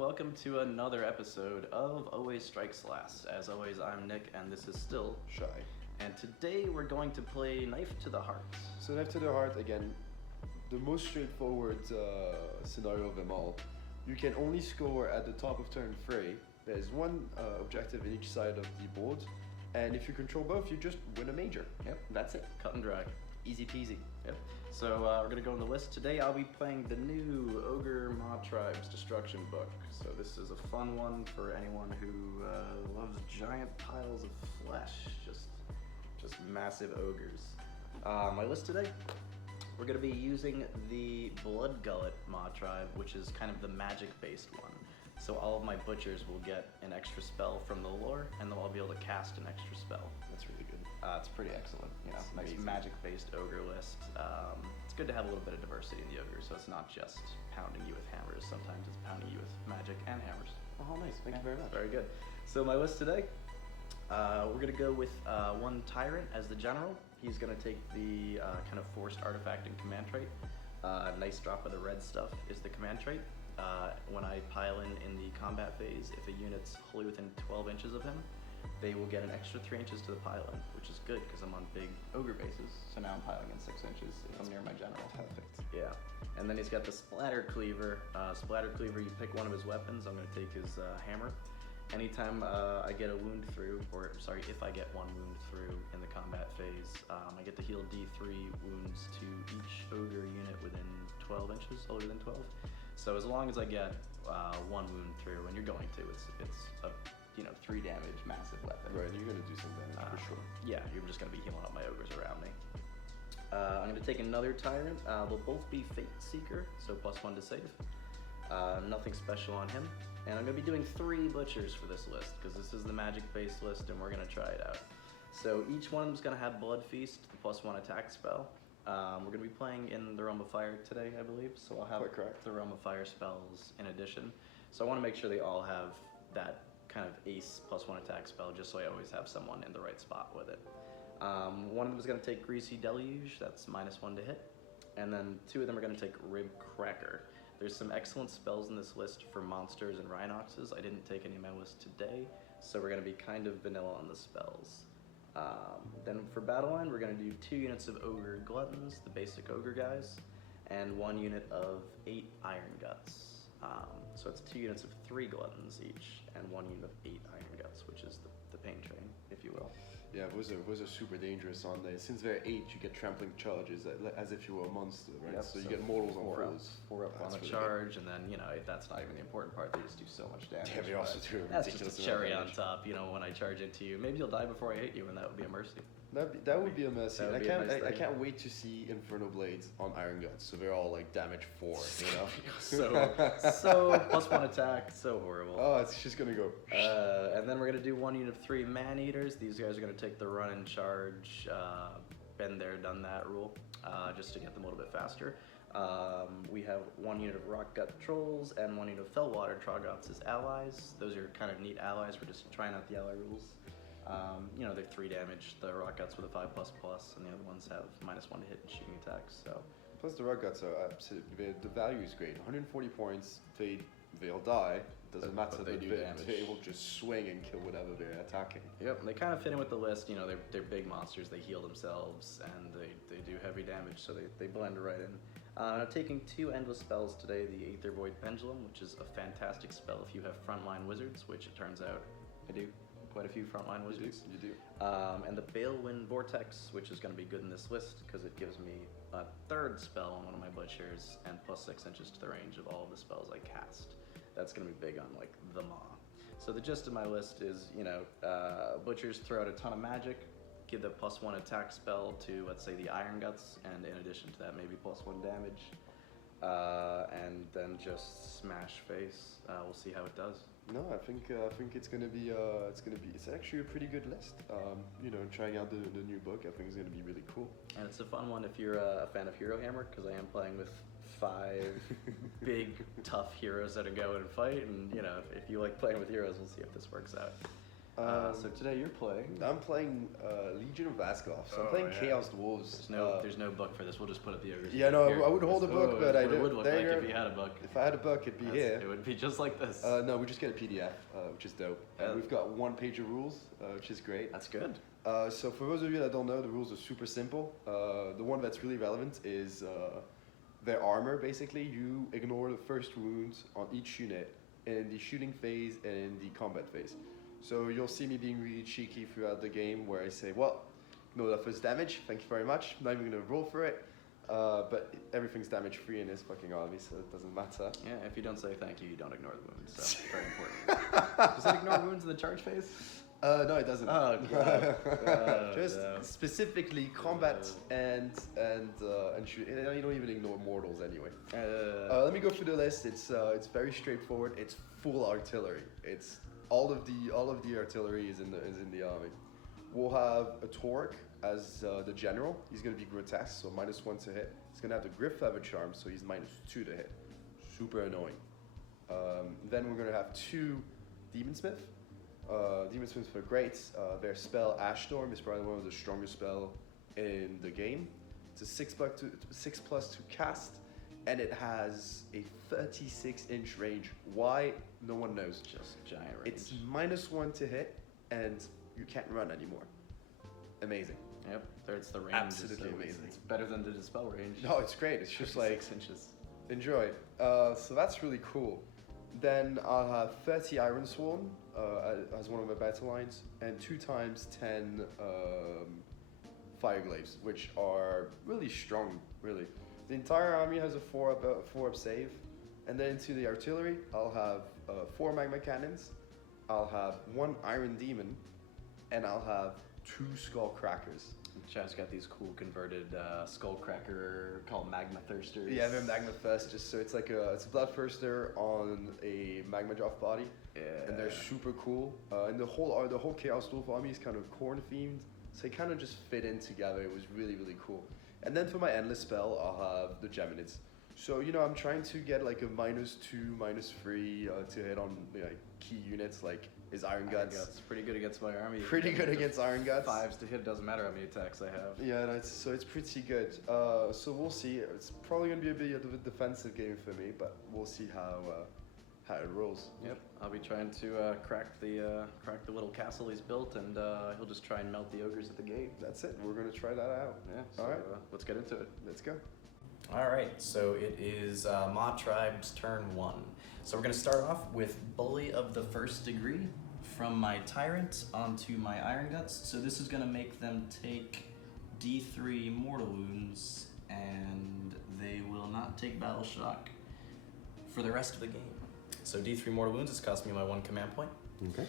welcome to another episode of Always Strikes Last. As always, I'm Nick, and this is still Shy. And today we're going to play Knife to the Heart. So Knife to the Heart, again, the most straightforward scenario of them all. You can only score at the top of turn 3. There's one objective in each side of the board, and if you control both, you just win a major. Yep, that's it. Cut and dry. Easy peasy. Yep. So we're going to go on the list. Today I'll be playing the new Ogor Mawtribes Destruction book. So this is a fun one for anyone who loves giant piles of flesh, just massive ogres. My list today, we're going to be using the Blood Gullet Mawtribe, which is kind of the magic-based one. So all of my butchers will get an extra spell from the lore, and they'll all be able to cast an extra spell. That's really good. It's pretty excellent. You know, It's nice amazing. magic-based ogre list. It's good to have a little bit of diversity in the ogre, so it's not just pounding you with hammers. Sometimes it's pounding you with magic and hammers. Oh, nice. Thank you very much. Very good. So my list today, we're gonna go with one Tyrant as the general. He's gonna take the kind of forced artifact and command trait. Nice drop of the red stuff is the command trait. When I pile in the combat phase, if a unit's wholly within 12 inches of him, they will get an extra 3 inches to the pile-in, which is good because I'm on big ogre bases. So now I'm piling in 6 inches if I'm near my general. Perfect. Yeah. And then he's got the Splatter Cleaver. Splatter Cleaver, you pick one of his weapons. I'm going to take his hammer. Anytime I get a wound through, or sorry, if I get one wound through in the combat phase, I get to heal D3 wounds to each ogre unit within 12 inches, older than 12. So as long as I get one wound through, and you're going to, it's a 3 damage massive weapon. Right, you're going to do some damage for sure. Yeah, you're just going to be healing up my ogres around me. I'm going to take another Tyrant. They'll both be Fate Seeker, so +1 to save. Nothing special on him. And I'm going to be doing 3 Butchers for this list, because this is the magic-based list, and we're going to try it out. So each one of them is going to have Blood Feast, the +1 attack spell. We're going to be playing in the Realm of Fire today, I believe, so I'll have the Realm of Fire spells in addition. So I want to make sure they all have that kind of ace +1 attack spell, just so I always have someone in the right spot with it. One of them is going to take Greasy Deluge, that's -1 to hit, and then 2 of them are going to take Rib Cracker. There's some excellent spells in this list for monsters and Rhinoxes. I didn't take any in my list today, so we're going to be kind of vanilla on the spells. Then for Battle Line, we're going to do 2 units of Ogre Gluttons, the basic Ogre guys, and 1 unit of 8 Iron Guts. So it's 2 units of 3 Gluttons each, and 1 unit of 8 Iron Guts, which is the pain train, if you will. Yeah, those are super dangerous on there. Since they're 8, you get trampling charges as if you were a monster, right? Yep, so you get mortals on 4 up on a charge, and then, that's not even the important part, they just do so much damage. Yeah, they also do a That's ridiculous just a cherry on amount of top, when I charge into you. Maybe you'll die before I hit you, and that would be a mercy. That would be a mess. That would I be a nice I thing. can't wait to see Inferno Blades on Iron Guts, so they're all like damage 4, So +1 attack, so horrible. Oh, it's just gonna go. And then we're gonna do 1 unit of 3 Man-Eaters. These guys are gonna take the run and charge, been there, done that rule, just to get them a little bit faster. We have 1 unit of Rock Gut Trolls and 1 unit of Fellwater Troggoths as allies. Those are kind of neat allies. We're just trying out the ally rules. They're 3 damage. The Rock Guts with a 5++, and the other ones have -1 to hit and shooting attacks. So Plus the Rock Guts are absolutely, the value is great. 140 points, they'll die. Doesn't matter. But they do damage. They're able to just swing and kill whatever they're attacking. Yep, they kind of fit in with the list. They're big monsters. They heal themselves, and they do heavy damage, so they blend right in. I'm taking 2 endless spells today. The Aether Void Pendulum, which is a fantastic spell if you have frontline wizards, which it turns out I do. Quite a few frontline wizards. You do. And the Balewind Vortex, which is going to be good in this list because it gives me a 3rd spell on one of my butchers and +6 inches to the range of all of the spells I cast. That's going to be big on like the Maw. So the gist of my list is, butchers throw out a ton of magic, give the +1 attack spell to, let's say, the Iron Guts, and in addition to that, maybe +1 damage, and then just smash face. We'll see how it does. No, I think it's gonna be it's actually a pretty good list. Trying out the new book, I think is gonna be really cool. And it's a fun one if you're a fan of Hero Hammer, because I am playing with 5 big tough heroes that are going and fight, and if you like playing with heroes, we'll see if this works out. So today you're playing. I'm playing Legion of Azgorh, so I'm Oh, playing yeah. Chaos Dwarfs. There's no book for this. We'll just put up the ogres. Yeah, no, Here. I would hold a book, but I What it don't. would look like if you had a book. If I had a book, it'd be here. It would be just like this. No, we just get a PDF, which is dope. And we've got 1 page of rules, which is great. That's good. So for those of you that don't know, the rules are super simple. The one that's really relevant is their armor. Basically, you ignore the first wounds on each unit in the shooting phase and in the combat phase. So you'll see me being really cheeky throughout the game where I say, well, ignore that first damage, thank you very much. I'm not even going to roll for it. But everything's damage free in this fucking army, so it doesn't matter. Yeah, if you don't say thank you, you don't ignore the wounds. So very important. Does it ignore wounds in the charge phase? No, it doesn't. Oh, God. Just specifically combat and shoot. And you don't even ignore mortals anyway. Let me go through the list. It's very straightforward. It's full artillery. It's all of the artillery is in the army. We'll have a Torque as the general. He's going to be grotesque, so -1 to hit. He's going to have the Griff Feather Charm, so he's -2 to hit. Super annoying. Then we're going to have 2 Demon Smith. Demon Smiths are great. Their spell Ash Storm is probably one of the strongest spell in the game. It's a 6+ to cast, and it has a 36-inch range. Why? No one knows. Just giant range. It's -1 to hit, and you can't run anymore. Amazing. Yep, it's the range. Absolutely so amazing. It's better than the dispel range. No, it's great. It's just like 6 inches. enjoy. So that's really cool. Then I'll have 30 Iron Sworn as one of my battle lines, and 2 times 10 Fire Glaives, which are really strong. Really, the entire army has a 4-up save, and then into the artillery, I'll have 4 Magma Cannons. I'll have 1 Iron Demon, and I'll have 2 Skull Crackers. Chad's got these cool converted skull cracker called Magma Thirsters. Yeah, they're Magma Thirsters, so it's like it's a Blood Thirster on a Magma Dwarf body. Yeah. And they're super cool. And the whole Chaos Dwarf army is kind of corn themed, so they kind of just fit in together. It was really, really cool. And then for my endless spell, I'll have the Geminids. So I'm trying to get like a -2, -3 to hit on key units like his Iron Guts. Pretty good against my army. Pretty good against Iron Guts. 5s to hit, doesn't matter how many attacks I have. Yeah, so it's pretty good. So we'll see. It's probably gonna be a bit of a defensive game for me, but we'll see how it rolls. Yep, I'll be trying to crack the little castle he's built, and he'll just try and melt the ogres at the gate. That's it. We're gonna try that out. Yeah. So, all right. Let's get into it. Let's go. All right, so it is Mawtribes turn 1. So we're going to start off with Bully of the First Degree from my Tyrant onto my Iron Guts. So this is going to make them take D3 mortal wounds, and they will not take Battle Shock for the rest of the game. So D3 mortal wounds is costing me my 1 command point. Okay.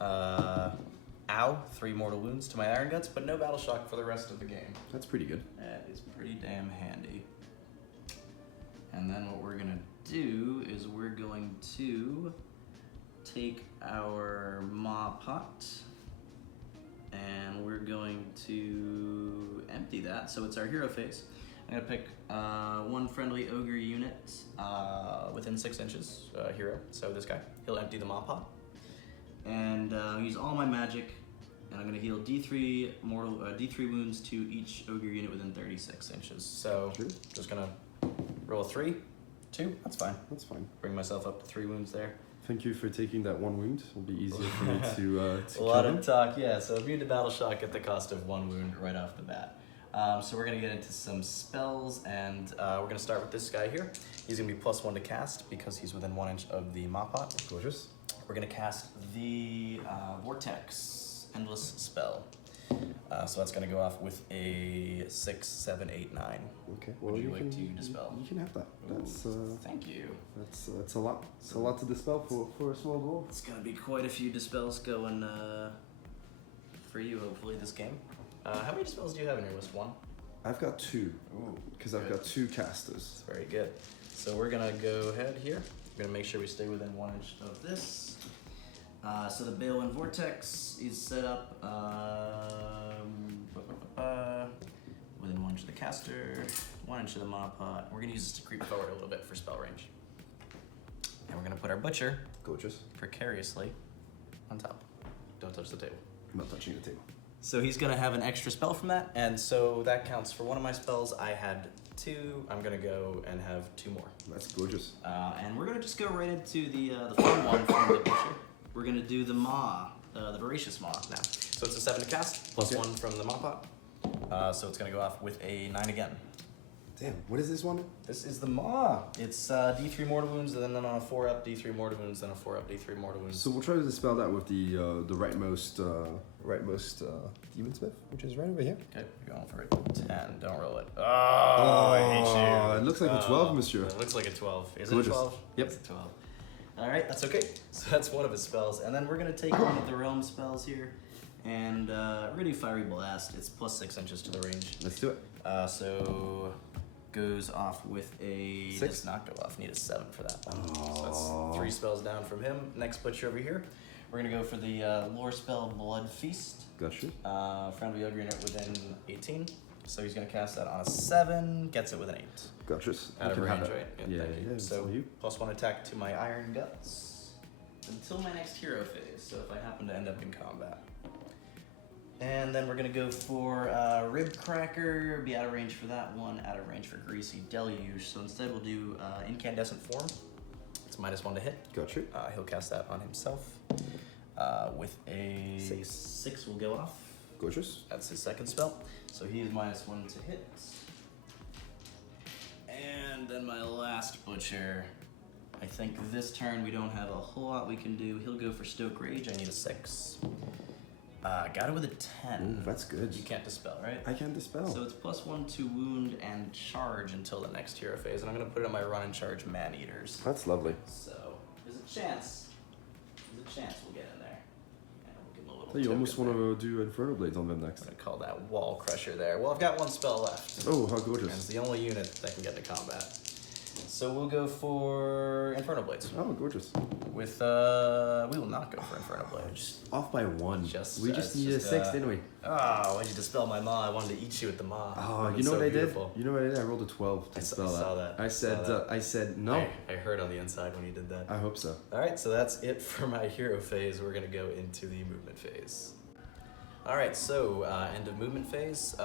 Ow, 3 mortal wounds to my Iron Guts, but no Battle Shock for the rest of the game. That's pretty good. That is pretty damn handy. And then what we're gonna do is we're going to take our Maw Pot and we're going to empty that. So it's our hero phase. I'm gonna pick 1 friendly ogre unit within 6 inches, hero. So this guy, he'll empty the Maw Pot and use all my magic, and I'm gonna heal D3 D3 wounds to each ogre unit within 36 inches. So just gonna roll a 3, 2, that's fine. That's fine. Bring myself up to 3 wounds there. Thank you for taking that 1 wound. It'll be easier for me to a lot of talk, yeah. So immune to battle shock at the cost of 1 wound right off the bat. So we're gonna get into some spells, and we're gonna start with this guy here. He's gonna be +1 to cast because he's within 1 inch of the Maw Pot. Gorgeous. We're gonna cast the Vortex Endless spell. So that's gonna go off with a 6, 7, 8, 9. Okay. Would you like to dispel? You can have that. That's thank you. That's a lot. It's a lot to dispel for a small dwarf. It's gonna be quite a few dispels going for you, hopefully, this game. How many dispels do you have in your list? 1? I've got 2. Ooh, because I've got 2 casters. That's very good. So we're gonna go ahead here. We're gonna make sure we stay within 1 inch of this. So the Balewind Vortex is set up within 1 inch of the caster, 1 inch of the Maw Pot. We're gonna use this to creep forward a little bit for spell range. And we're gonna put our Butcher, Gorgeous. precariously, on top. don't touch the table. I'm not touching the table. So he's gonna have an extra spell from that, and so that counts for one of my spells. I had 2. I'm gonna go and have 2 more. That's gorgeous. And we're gonna just go right into the fun one from the butcher. We're gonna do the maw, the voracious maw now. So it's a 7 to cast, plus 1 from the maw pot. So it's gonna go off with a 9 again. Damn, what is this one? This is the maw. It's D3 mortal wounds, and then on a 4-up D3 mortal wounds, then a 4-up D3 mortal wounds. So we'll try to dispel that with the rightmost demon smith, which is right over here. Okay, you're going for a 10. Don't roll it. Oh, I hate you. It looks like a 12, monsieur. It looks like a 12. Is Gorgeous. it a 12? Yep. It's a 12. All right, that's okay. So that's one of his spells, and then we're gonna take one of the realm spells here, and we're gonna do fiery blast. It's plus 6 inches to the range. Let's do it. So goes off with a 6. Does not go off. Need a 7 for that one. Oh. So that's 3 spells down from him. Next butcher over here. We're gonna go for the lore spell Blood Feast. Gotcha. Friendly ogre unit within 18. So he's gonna cast that on a 7. Gets it with an 8. Gotcha. Out of You can have range, that. right? Yeah, thank you. yeah. So you. plus 1 attack to my iron guts until my next hero phase. So if I happen to end up in combat. And then we're gonna go for Rib Cracker, be out of range for that one, out of range for Greasy Deluge. So instead we'll do Incandescent Form. It's -1 to hit. Gotcha. He'll cast that on himself. With a 6 will go off. Gorgeous. That's his second spell. So he is -1 to hit. And then my last butcher. I think this turn we don't have a whole lot we can do. He'll go for Stoke Rage. I need a 6. Got it with a 10. Ooh, that's good. You can't dispel, right? I can dispel. So it's +1 to wound and charge until the next hero phase, and I'm gonna put it on my run and charge man eaters. That's lovely. So there's a chance we'll get in there. And we'll give him a little. So you almost token want to do Inferno Blades on them next. I'm gonna call that Wall Crusher there. Well, I've got 1 spell left. Oh, how And it's gorgeous. the only unit that can get into combat. So we'll go for Inferno Blades. Oh, gorgeous. With we will not go for Inferno Blades. Off by 1. we It's just needed a 6, didn't we? Oh, why'd you dispel my maw? I wanted to eat you with the maw. Oh, Would've you know been what I so did? beautiful. You know what I did? I rolled a 12 to spell that. saw that. I said, Saw that. I said no. I heard on the inside when you did that. I hope so. All right, so that's it for my hero phase. We're gonna go into the movement phase. All right, so end of movement phase.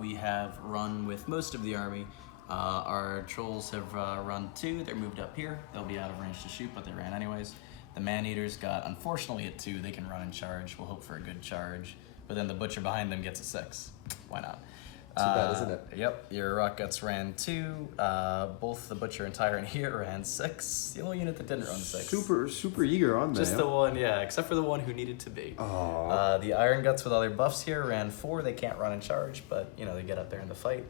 We have run with most of the army. Our trolls have run 2. They're moved up here. They'll be out of range to shoot, but they ran anyways. The man-eaters got, unfortunately, at 2. They can run and charge. We'll hope for a good charge. But then the butcher behind them gets a 6. Why not? Too bad, isn't it? Yep, your rock guts ran 2. Both the butcher and tyrant here ran 6. The only unit that didn't run 6. Super eager on that. Just the one, yeah, except for the one who needed to be. Aww. The Iron Guts with all their buffs here ran 4. They can't run and charge, but you know they get up there in the fight.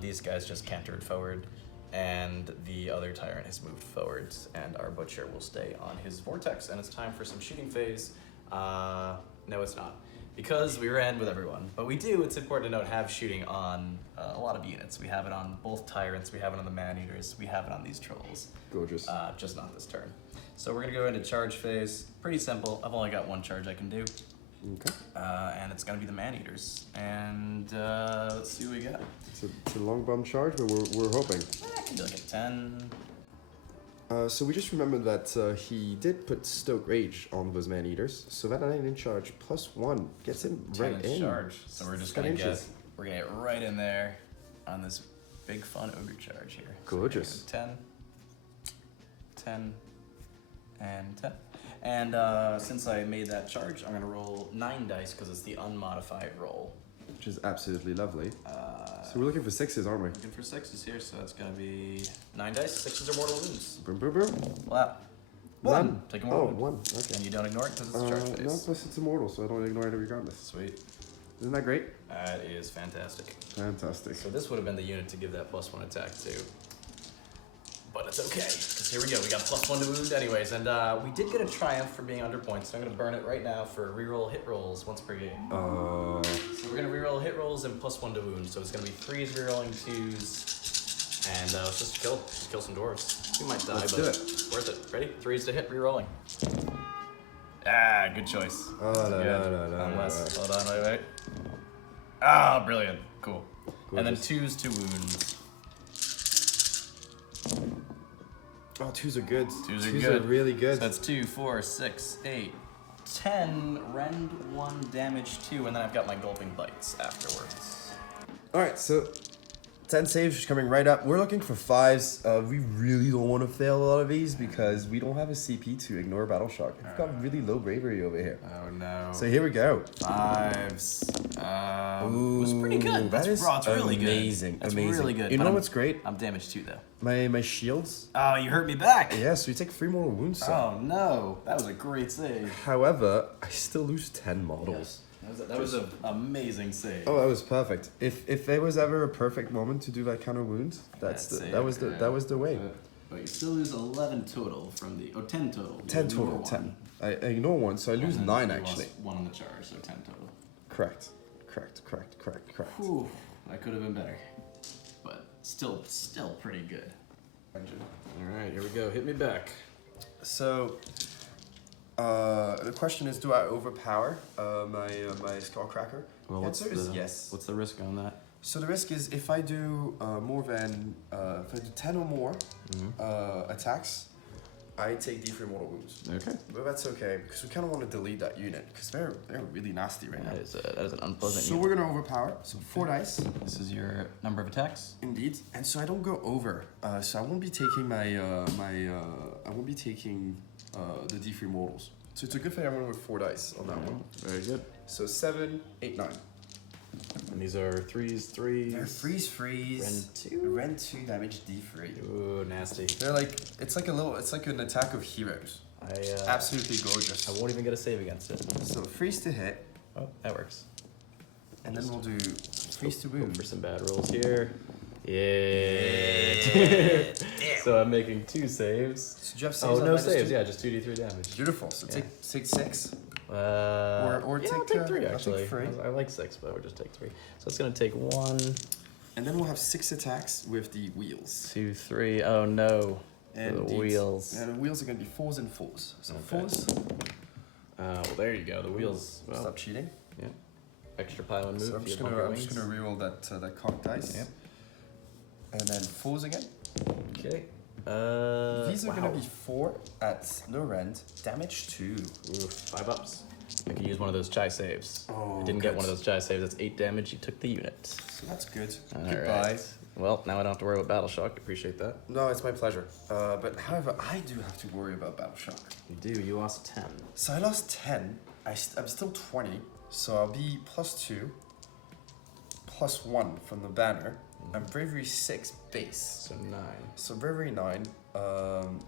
These guys just cantered forward, and the other Tyrant has moved forward, and our Butcher will stay on his Vortex, and it's time for some shooting phase. No, it's not, because we ran with everyone. But we do, it's important to note, have shooting on a lot of units. We have it on both Tyrants, we have it on the Man-Eaters, we have it on these Trolls. Gorgeous. Just not this turn. So we're gonna go into charge phase. Pretty simple. I've only got 1 charge I can do. Okay. And it's gonna be the Man-Eaters. And let's see what we got. It's a long bomb charge, but we're hoping. I can do like a 10. So we just remembered that he did put Stoke Rage on those man-eaters, so that 9 in charge +1 gets him 10 right inch in. charge. So we're just 10 gonna inches. we're gonna get right in there on this big fun ogre charge here. Gorgeous. So 10, 10, and 10. And since I made that charge, I'm gonna roll 9 dice because it's the unmodified roll. Which is absolutely lovely. So we're looking for 6s, aren't we? Looking for 6s here, so that's gonna be 9 dice. 6s are mortal wounds. Boom, boom, boom. Flap. None. Take a mortal Oh, wound. 1. Okay. And you don't ignore it because it's a charge phase. No, plus it's immortal, so I don't ignore it regardless. Sweet. Isn't that great? That is fantastic. Fantastic. So this would have been the unit to give that +1 attack to. But it's okay, because here we go. We got +1 to wound anyways. And we did get a triumph for being under points, so I'm going to burn it right now for reroll hit rolls once per game. So we're going to reroll hit rolls and +1 to wound. So it's going to be 3s rerolling 2s. And let's just kill some dwarves. We might die, Let's but do it. it's worth it. Ready? 3s to hit, rerolling. Ah, good choice. Oh, no, Good. no. Unless, hold on, wait. Ah, brilliant. Cool. And then Gorgeous. 2s to wound. Oh, 2s are good. 2s are Twos good. are really good. So that's 2, 4, 6, 8, 10, rend 1, damage 2, and then I've got my gulping bites afterwards. Alright, so 10 saves just coming right up. We're looking for 5s. We really don't want to fail a lot of these because we don't have a CP to ignore Battle Shock. We've got really low bravery over here. Oh no. So here we go. 5s. Ooh, It was pretty good. That is It's really good. amazing. That's amazing. really good. You but know I'm- what's great? I'm damage 2 though. My shields. Oh, you hurt me back. Yeah, so you take 3 mortal wounds. So. Oh no, that was a great save. However, I still lose 10 models. That was an amazing save. Oh, that was perfect. If there was ever a perfect moment to do that kind of wound, that was the way. But you still lose 11 total from the 10 total. 10 total. 10. I ignore 1, so I lose 9 actually. Lost 1 on the charge, so 10 total. Correct. Whew, that could have been better, but still pretty good. All right, here we go. Hit me back. So, the question is, do I overpower my Skullcracker? Well, The answer is yes. What's the risk on that? So the risk is if I do more than if I do 10 or more attacks, I take D3 mortal wounds. Okay. But that's okay because we kind of want to delete that unit because they're really nasty right now. That is an unpleasant. So we're gonna overpower. So 4 dice. This is your number of attacks. Indeed. And so I don't go over. So I won't be taking I won't be taking the D3 mortals. So it's a good thing I went with 4 dice on that one. Very good. So 7, 8, 9. And these are 3s. They're freeze. Rend 2 damage D3. Ooh, nasty. They're like it's like an attack of heroes. Absolutely gorgeous. I won't even get a save against it. So freeze to hit, Oh, that works. and then we'll do freeze to wound. For some bad rolls here. Yeah. So I'm making 2 saves. So do you have saves Oh, on no -2? saves. Yeah, just 2d3 damage. Beautiful. So take 6. Or Or yeah, take, I'll take 3 I'll take actually. 3. I like 6, but we'll just take 3. So it's gonna take 1, And then we'll have 6 attacks with the wheels. 2, 3. Oh no. And the indeed. wheels. And the wheels are going to be 4s and 4s. So Okay. 4s. Well, there you go. The wheels. Well, Stop cheating. yeah. Extra pile and move. So I'm if just you have gonna longer wings. reroll that cocked dice. Yep. And then 4s again. Okay. These are wow. gonna be 4 at no rend, damage 2. Oof, 5 ups. I could use one of those chai saves. Oh, I didn't get one of those chai saves. That's 8 damage. You took the unit. So that's good. All Goodbye. right. Well, now I don't have to worry about Battle Shock. Appreciate that. No, it's my pleasure. But however, I do have to worry about Battle Shock. You do. You lost 10. So I lost 10. I'm still 20. So I'll be +2, +1 from the banner. I'm bravery 6 base. So 9. So bravery 9.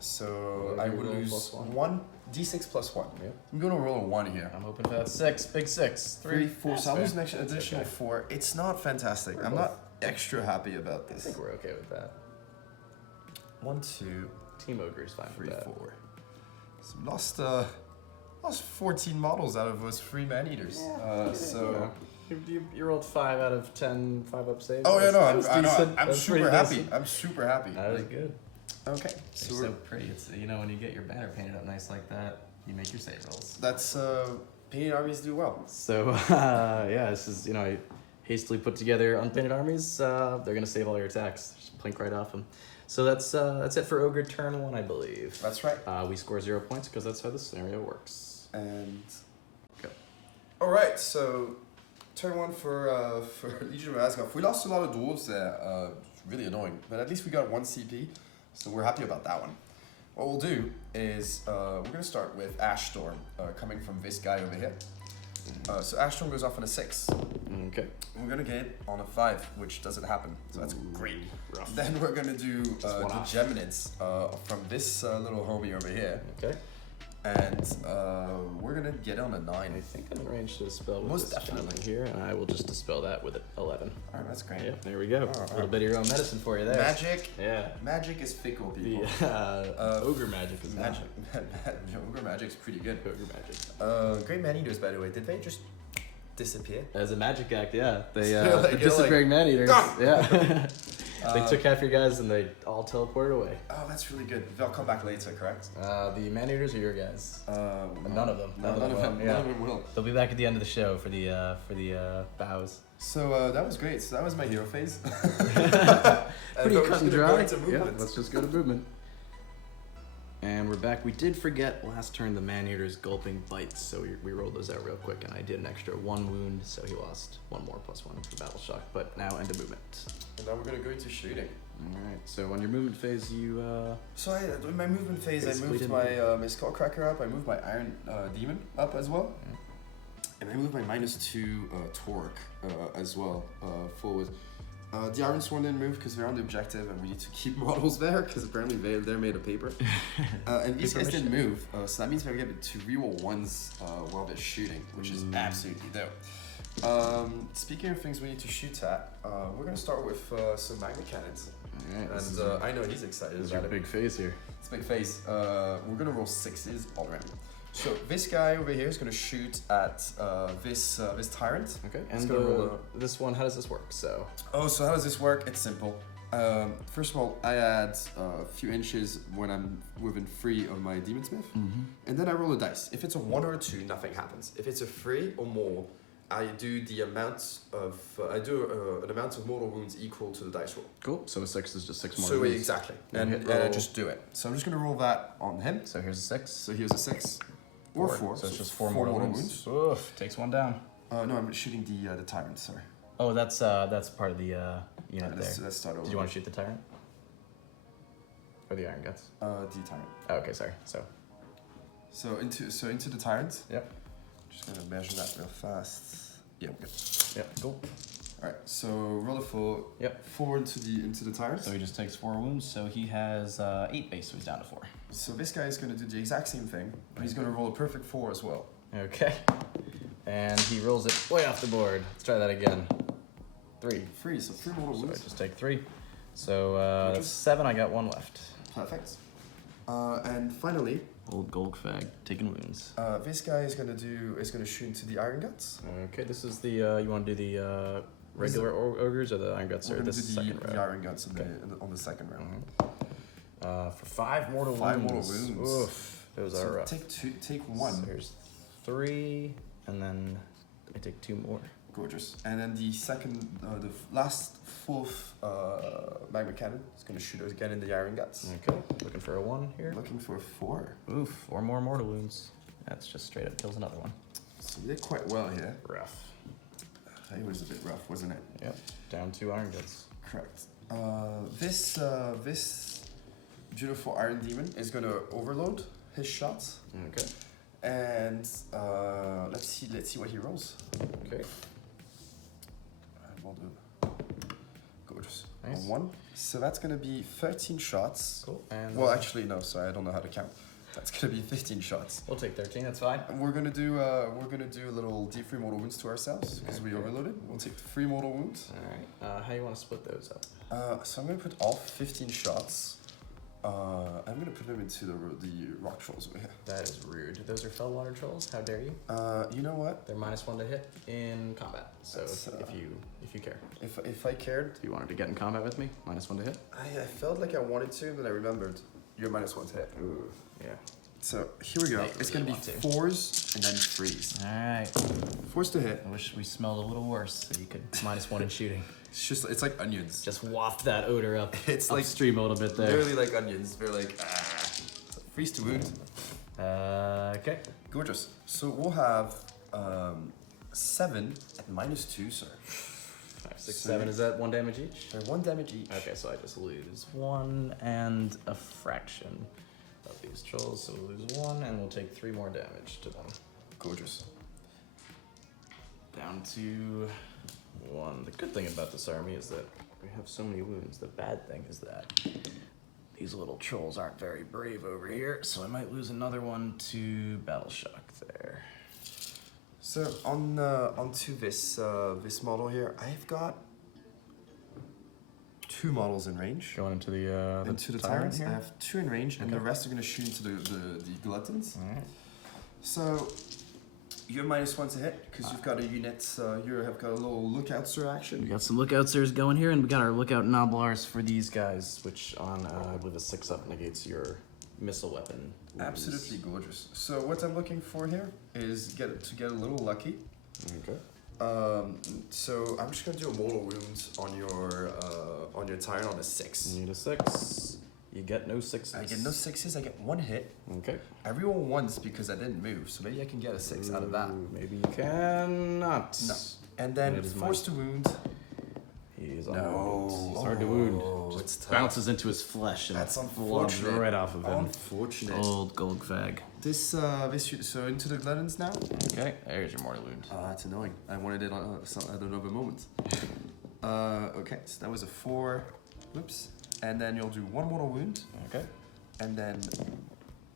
So Whatever I you would roll lose plus 1. 1 d6 +1. Yep. I'm gonna roll a 1 here. I'm hoping for that 6. Big 6. 3, 4. That's So I'll fair. lose an extra That's additional okay. 4. It's not fantastic. We're I'm both- not extra happy about I this. think we're okay with that. 1, 2, Team Ogre's fine 3, with that. 4. So lost 14 models out of those 3 man-eaters. So. You rolled 5 out of 10 5-up saves. Oh yeah, no, That was I'm decent. That I'm was super pretty happy. decent. I'm super happy. That was Like, good. okay, So, so pretty. It's when you get your banner painted up nice like that, you make your save rolls. that's painted armies do well. So yeah, this is I hastily put together unpainted armies. They're gonna save all your attacks. Just plink right off them. So that's it for Ogre turn 1, I believe. That's right. We score 0 points because that's how the scenario works. And Go. all right, so turn 1 for Legion of Azgorh. We lost a lot of dwarves there. Really annoying, but at least we got 1 CP, so we're happy about that one. What we'll do is we're gonna start with Ash Storm coming from this guy over here. So Ash Storm goes off on a 6. Okay. We're gonna get on a 5, which doesn't happen, so that's great. Rough. Then we're gonna do the one off. Geminids from this little homie over here, Okay. and we're gonna get on a 9. I think I'm in range to dispel with Most this gentleman here, and I will just dispel that with an 11. All right, that's great. Yep, there we go. All right. A little bit of your own medicine for you there. Magic, Yeah. magic is fickle, The people. ogre magic is Magic, ogre magic's pretty good. Not. Ogre magic. Great man eaters, by the way. Did they just disappear? As a magic act, yeah. They You're they're like, disappearing man eaters. "Done!" Yeah. They took half your guys and they all teleported away. Oh, that's really good. They'll come back later, correct? The man eaters are your guys. None of them. None of them. will. None of them will. They'll be back at the end of the show for the bows. So that was great. So that was my hero phase. Pretty cut and dry. Into movement. Let's just go to movement. And we're back. We did forget last turn the man-eater's gulping bites, so we rolled those out real quick, and I did an extra 1 wound, so he lost 1 more +1 for battle shock. But now end of movement. And now we're gonna go into shooting. All right. So on your movement phase, you. So in my movement phase, I basically moved didn't my Skullcracker up. I moved my Iron Demon up as well, and I moved my -2 Torque as well forward. The Iron Sworn didn't move because they're on the objective and we need to keep models there because apparently they're made of paper. And these guys didn't move, so that means we get to reroll 1s while they're shooting, which is absolutely dope. Speaking of things we need to shoot at, we're going to start with some magma cannons. Alright, And I know he's excited this is about your it. big phase here. It's a big face. We're going to roll 6s all around. So this guy over here is going to shoot at this Tyrant. Okay, It's and gonna roll this one, how does this work? So. Oh, so how does this work? It's simple. First of all, I add a few inches when I'm within 3 of my Demon Smith, and then I roll a dice. If it's a 1 or a 2, nothing happens. If it's a 3 or more, I do the amount of an amount of mortal wounds equal to the dice roll. Cool. So a 6 is just 6 more. So wounds. exactly, And and hit roll. I just do it. So I'm just gonna roll that on him. So here's a 6. So here's a 6 or 4. So it's just 4 mortal wounds. Oof, takes 1 down. No, I'm shooting the Tyrant. Sorry. Oh, that's part of the unit there. Let's start over. Did you want to shoot the tyrant? Or the iron guts? the Tyrant? Oh, okay, sorry. So into the Tyrant. Yep. Just gonna measure that real fast. Yeah, good. Yep, cool. All right, so roll a 4. Yep. 4 into the Tyrant. So he just takes 4 wounds, so he has 8 base, so he's down to 4. So this guy is gonna do the exact same thing, but he's gonna roll a perfect 4 as well. Okay. And he rolls it way off the board. Let's try that again. 3. 3, so 3 mortal So I wounds. just take 3. So that's 7, I got 1 left. Perfect. And finally, Old Golgfag taking wounds. this guy is gonna shoot into the Iron Guts. Okay, this is the, you want to do the regular ogres or the iron guts? We're Or gonna this do second the round? Iron Guts on the second round. For 5 mortal 5 wounds. mortal wounds. Oof, those So are rough. take 1. So there's 3, and then I take 2 more. Gorgeous. And then the last 4th magma cannon is gonna shoot us again in the Iron Guts. Okay, looking for a 1 here. Looking for a 4. Oof, 4 more mortal wounds. That's just straight up kills another one. So we did quite well here. Rough. It was a bit rough, wasn't it? Yep, down 2 iron guts. Correct. This beautiful Iron Demon is gonna overload his shots, Okay. and let's see what he rolls. Okay. We'll do gorgeous. Nice. A 1. So that's gonna be 13 shots. Cool. And Well, actually no. Sorry, I don't know how to count. That's gonna be 15 shots. we'll take 13. That's fine. And we're gonna do a little D3 mortal wounds to ourselves because we overloaded. We'll take 3 mortal wounds. All right. How you want to split those up? So I'm gonna put all 15 shots. I'm gonna put them into the rock trolls over here. That is rude. Those are Fellwater trolls. How dare you? You know what? They're -1 to hit in combat. So That's, if you care, If I cared, if you wanted to get in combat with me, -1 to hit. I felt like I wanted to, but I remembered you're -1 to hit. Ooh, yeah. So here we go. Yeah, you It's really gonna be want to. 4s and then 3s. All right. 4s to hit. I wish we smelled a little worse, so you could -1 in shooting. It's like onions. Just waft that odor up. It's like upstream a little bit there. literally like onions. They're like So 3s to wound. Okay. Gorgeous. So we'll have 7 at -2, sir. 5, 6, 7. Is that 1 damage each? They're 1 damage each. Okay, so I just lose 1 and a fraction of these trolls. So we'll lose 1, and we'll take 3 more damage to them. Gorgeous. Down to 1. The good thing about this army is that we have so many wounds. The bad thing is that these little trolls aren't very brave over here, so I might lose another one to battle shock there. So onto this model here, I've got 2 models in range. Going into the Tyrants, here. I have 2 in range, and Okay. the rest are gonna shoot into the gluttons. All right. So you're -1 to hit because you've got a unit. You have got a little lookout sir We action. got some lookout sirs going here, and we got our lookout Noblars for these guys, which on I believe a 6-up negates your missile weapon. wounds. Absolutely gorgeous. So what I'm looking for here is get a little lucky. Okay. So I'm just gonna do a mortal wound on your tyrant on a 6. You need a 6. You get no sixes. I get no sixes. I get 1 hit. Okay. I reroll once because I didn't move, so maybe I can get a 6 out of that. Maybe you cannot. No. And then It is force to wound. He's on wounds. He's hard to wound. It's Just tough. bounces into his flesh and That's flubs unfortunate. right off of him. Unfortunate. Old gold fag. This so into the Glennons now. Okay, there's your mortal wound. Oh, that's annoying. I wanted it on at another moment. Okay, so that was a 4. Oops. And then you'll do 1 mortal wound. Okay. And then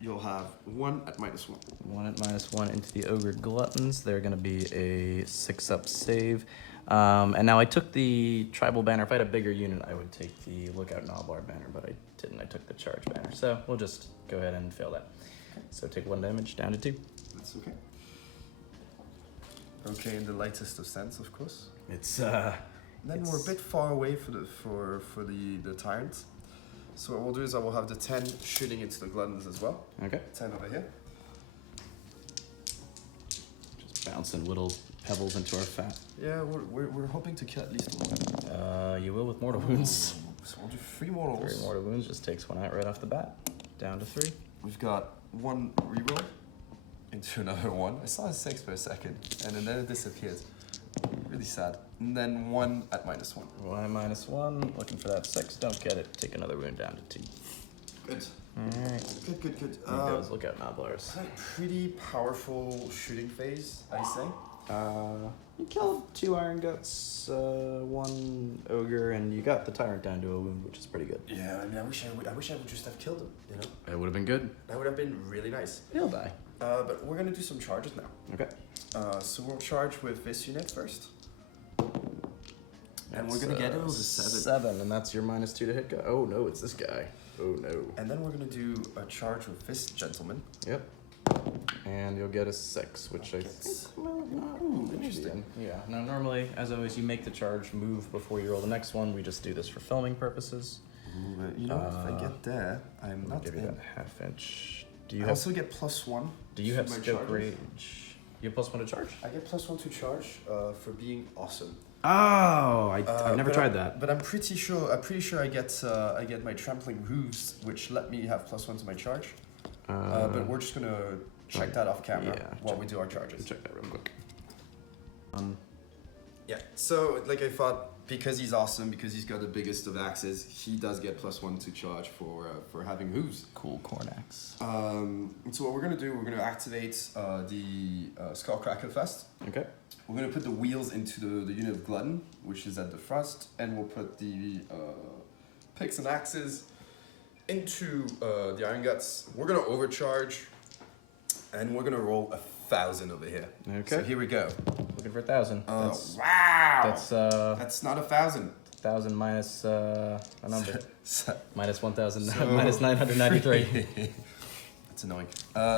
you'll have 1 at -1. 1 at -1 into the Ogre Gluttons. They're going to be a 6-up save. And now I took the tribal banner. If I had a bigger unit, I would take the Lookout Noblar banner, but I didn't. I took the charge banner. So we'll just go ahead and fail that. So take 1 damage, down to 2. That's okay. Okay, in the lightest of sense, of course. It's Then we're a bit far away for the tyrant. So what we'll do is I will have the 10 shooting into the Gluttons as well. okay. 10 over here. Just bouncing little pebbles into our fat. Yeah, we're hoping to kill at least 1. You will with mortal wounds. So we'll do 3 mortals. 3 mortal wounds just takes 1 out right off the bat. Down to 3. We've got 1 reroll into another 1. I saw a 6 for a second, and then it disappeared. Really sad. And then 1 at -1. 1 at -1. Looking for that 6. Don't get it. Take another wound down to 2. Good. Alright. Good. Here goes Lookout Noblars. A pretty powerful shooting phase, I say. You killed 2 Iron Guts, 1 Ogre, and you got the Tyrant down to a wound, which is pretty good. Yeah, I mean, I wish I would just have killed him, you know? It would have been good. That would have been really nice. He'll die. But we're gonna do some charges now. Okay. So we'll charge with this unit first. And we're gonna get it as a 7. 7, and that's your -2 to hit guy. Oh no, it's this guy. Oh no. And then we're gonna do a charge with this gentleman. Yep. And you'll get a 6, which I think will not be interesting. Yeah. Now normally, as always, you make the charge move before you roll the next one. We just do this for filming purposes. Ooh, but you know, if I get there, I'm not give you in. that half-inch. Do you I have? also get +1. Do you have to my scope charges. rage? You have +1 to charge. I get +1 to charge for being awesome. Oh, I've never but tried that. But I'm pretty sure I get my trampling hooves, which let me have +1 to my charge. But we're just gonna check that off camera while we do our charges. Check that real quick. Yeah. So like I thought, because he's awesome, because he's got the biggest of axes, he does get +1 to charge for having hooves. Cool corn axe. So what we're gonna do, we're gonna activate the Skullcracker Fest. Okay. We're gonna put the wheels into the unit of Glutton, which is at the front, and we'll put the picks and axes into the Iron Guts. We're gonna overcharge, and we're gonna roll 1,000 over here. Okay. So here we go. Looking for 1,000. Wow. That's not 1,000. 1,000 minus a number. So, Minus 1,000. Minus 993. that's annoying.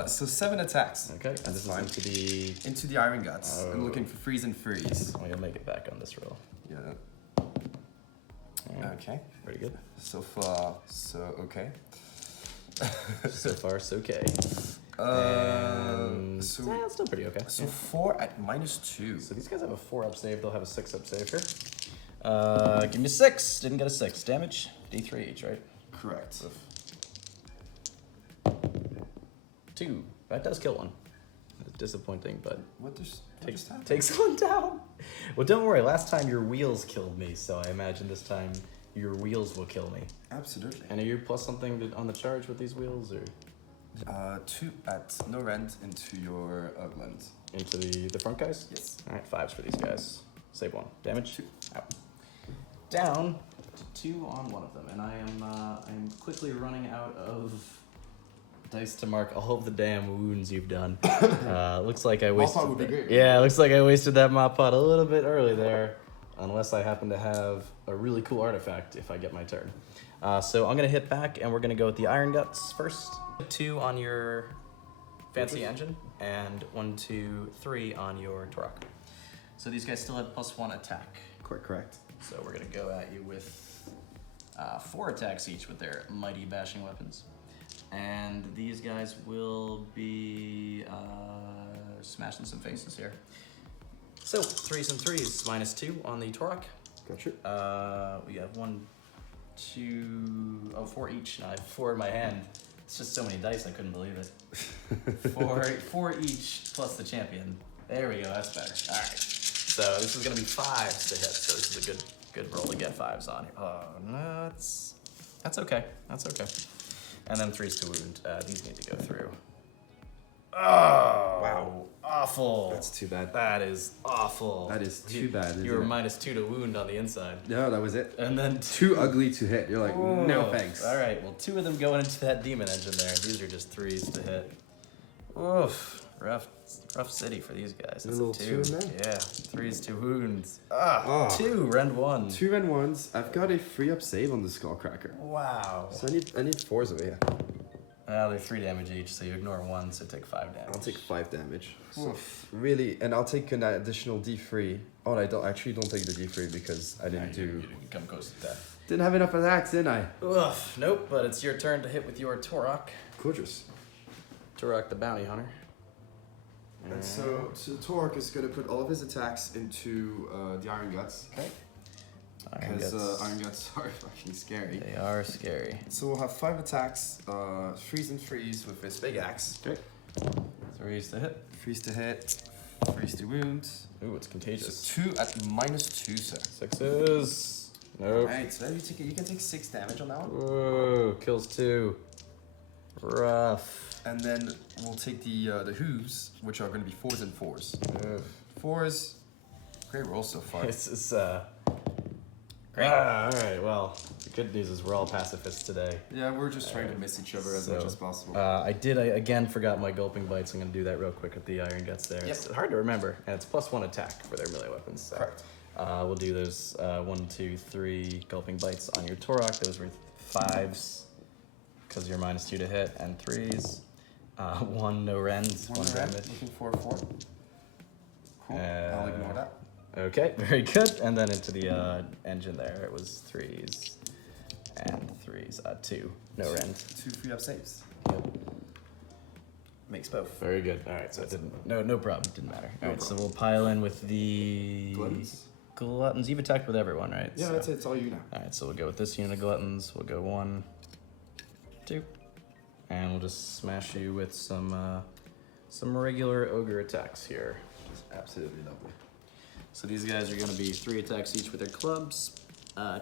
So 7 attacks. Okay. And this fine. is Into the Iron Guts. Oh. I'm looking for freeze and freeze. Oh, you'll make it back on this roll. Yeah. Yeah. Okay. Pretty good. So far, so okay. So far, so okay. So Yeah, it's still pretty okay. So 4 at -2. So these guys have a 4-up save. They'll have a 6-up save here. Give me a 6. Didn't get a 6. Damage. D3 each, right? Correct. 2. That does kill one. It's disappointing, but What just happened? takes one down. Well, don't worry. Last time your wheels killed me, so I imagine this time your wheels will kill me. Absolutely. And are you plus something on the charge with these wheels, or 2 at no rent into your lens. into the front guys? Yes. All right, 5s for these guys. Save 1. Damage. 2. Out. Down to 2 on one of them, and I'm quickly running out of dice to mark all of the damn wounds you've done. Looks like I wasted. Mop pot would be great. Yeah, looks like I wasted that mop pot a little bit early there, unless I happen to have a really cool artifact if I get my turn. So I'm gonna hit back, and we're gonna go with the Iron Guts first. 2 on your fancy engine, and 1, 2, 3 on your Torok. So these guys still have +1 attack. Correct. So we're gonna go at you with 4 attacks each with their mighty bashing weapons. And these guys will be smashing some faces here. So 3s and 3s, -2 on the Torok. Gotcha. We have 1, 2. Oh, 4 each. Now I have 4 in my hand. It's just so many dice, I couldn't believe it. 4 each plus the champion. There we go, that's better. All right. So this is gonna be 5s to hit. So this is a good roll to get 5s on here. Oh no, that's okay. That's okay. And then 3s to wound. These need to go through. Oh wow, awful. That's too bad. That is awful. That is too bad. You were -2 to wound on the inside. No, that was it. And then Too ugly to hit. You're like, no thanks. All right, well, 2 of them going into that demon engine there. These are just 3s to hit. Oof, rough city for these guys. A It's little a 2. 2 in there? Yeah, 3s to wounds. 2, rend 1. 2 rend 1s. I've got a free up save on the Skullcracker. Wow. So I need 4s over here. They're 3 damage each, so you ignore 1, so take 5 damage. I'll take 5 damage. So Oof. really, and I'll take an additional D3. Oh, I don't take the D3 because I didn't You didn't come close to death. Didn't have enough attacks, didn't I? Oof, nope, but it's your turn to hit with your Torok. Gorgeous. Torok the bounty hunter. And so Torok is going to put all of his attacks into the Iron Guts. Okay. Because Iron Guts are fucking scary. They are scary. So we'll have 5 attacks, freeze and freeze with this big axe. Okay. 3s to hit. Freeze to hit, freeze to wound. Ooh, it's contagious. So 2 at -2, sir. 6s. Nope. Alright, so you can take 6 damage on that one. Ooh, kills 2. Rough. And then we'll take the hooves, which are going to be 4s and 4s. Oof. 4s, great roll so far. This is great. All right. Well, the good news is we're all pacifists today. Yeah, we're just trying to miss each other as much as possible. I again forgot my gulping bites. I'm gonna do that real quick with the iron guts there. Yep. It's hard to remember, and it's +1 attack for their melee weapons. So. Correct. We'll do those 1, 2, 3 gulping bites on your Torok. Those were 5s, because you're -2 to hit, and 3s. 1 no rend, 1 damage. Looking for a 4. Cool. I'll ignore that. Okay, very good. And then into the engine there, it was 3s and 3s. 2, no rend. 2 free up saves. Yep. Makes both. Very good. All right, so it didn't. No problem. Didn't matter. All right, so we'll pile in with the Gluttons. Gluttons. You've attacked with everyone, right? Yeah, So- that's it. It's all you now. All right, so we'll go with this unit of gluttons. We'll go 1, 2, and we'll just smash you with some regular ogre attacks here. Absolutely lovely. So these guys are going to be 3 attacks each with their clubs.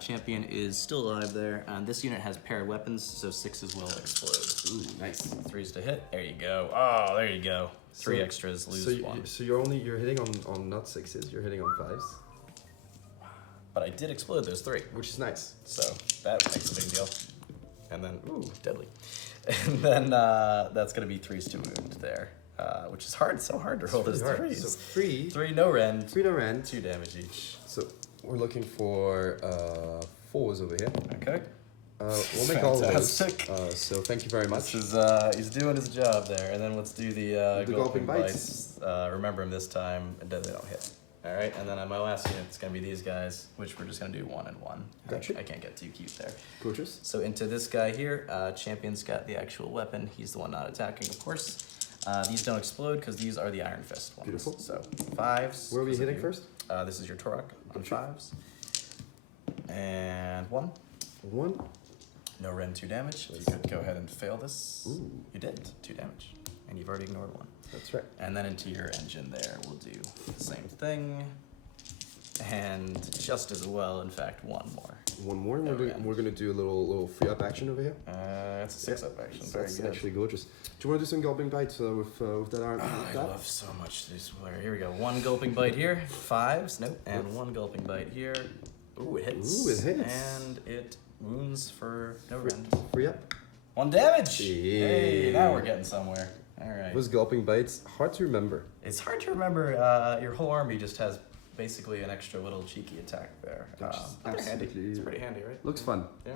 Champion is still alive there, and this unit has paired weapons, so 6s will explode. Ooh, nice. 3s to hit. There you go. Oh, there you go. 3 So- extras, lose So, 1. so you're hitting on not 6s, you're hitting on 5s, But I did explode those 3, which is nice. so that makes a big deal. And then, ooh, deadly. And then that's going to be 3s to wound there, which is hard. So hard to roll those 3s. So 3 no rend, no rend. 2 damage each. So we're looking for 4s over here. Okay. We'll make all of those. Fantastic. So thank you very much. This is, he's doing his job there. And then let's do the gulping bites. Remember him this time, and then they don't hit. All right, and then on my last unit, it's going to be these guys, which we're just going to do 1 and 1. Gotcha. I can't get too cute there. Gorgeous. So into this guy here, Champion's got the actual weapon. He's the one not attacking, of course. These don't explode because these are the Iron Fist ones. Beautiful. So 5s. Where are we 'cause of hitting you. first? This is your Torok on 5s. And 1. 1. No rend, 2 damage. You could go ahead and fail this. Ooh. You did, 2 damage. And you've already ignored 1. That's right. And then into your engine there, we'll do the same thing. And just as well, in fact, 1 more. 1 more. No We're rend. going to do a little free up action over here. That's a 6-up action. Very That's good. actually gorgeous. Do you want to do some gulping bites with that iron? Oh, with I that? love so much this player. Here we go. 1 gulping bite here. 5s. Nope. And 1 gulping bite here. Ooh, it hits. Ooh, it hits. And it wounds for no Free- rend. Free up. 1 damage. Yeah. Hey, now we're getting somewhere. All right. Those gulping bites, hard to remember. It's hard to remember. Your whole army just has basically an extra little cheeky attack there. Which is But they're handy. absolutely- It's pretty handy, right? Looks fun. Yeah.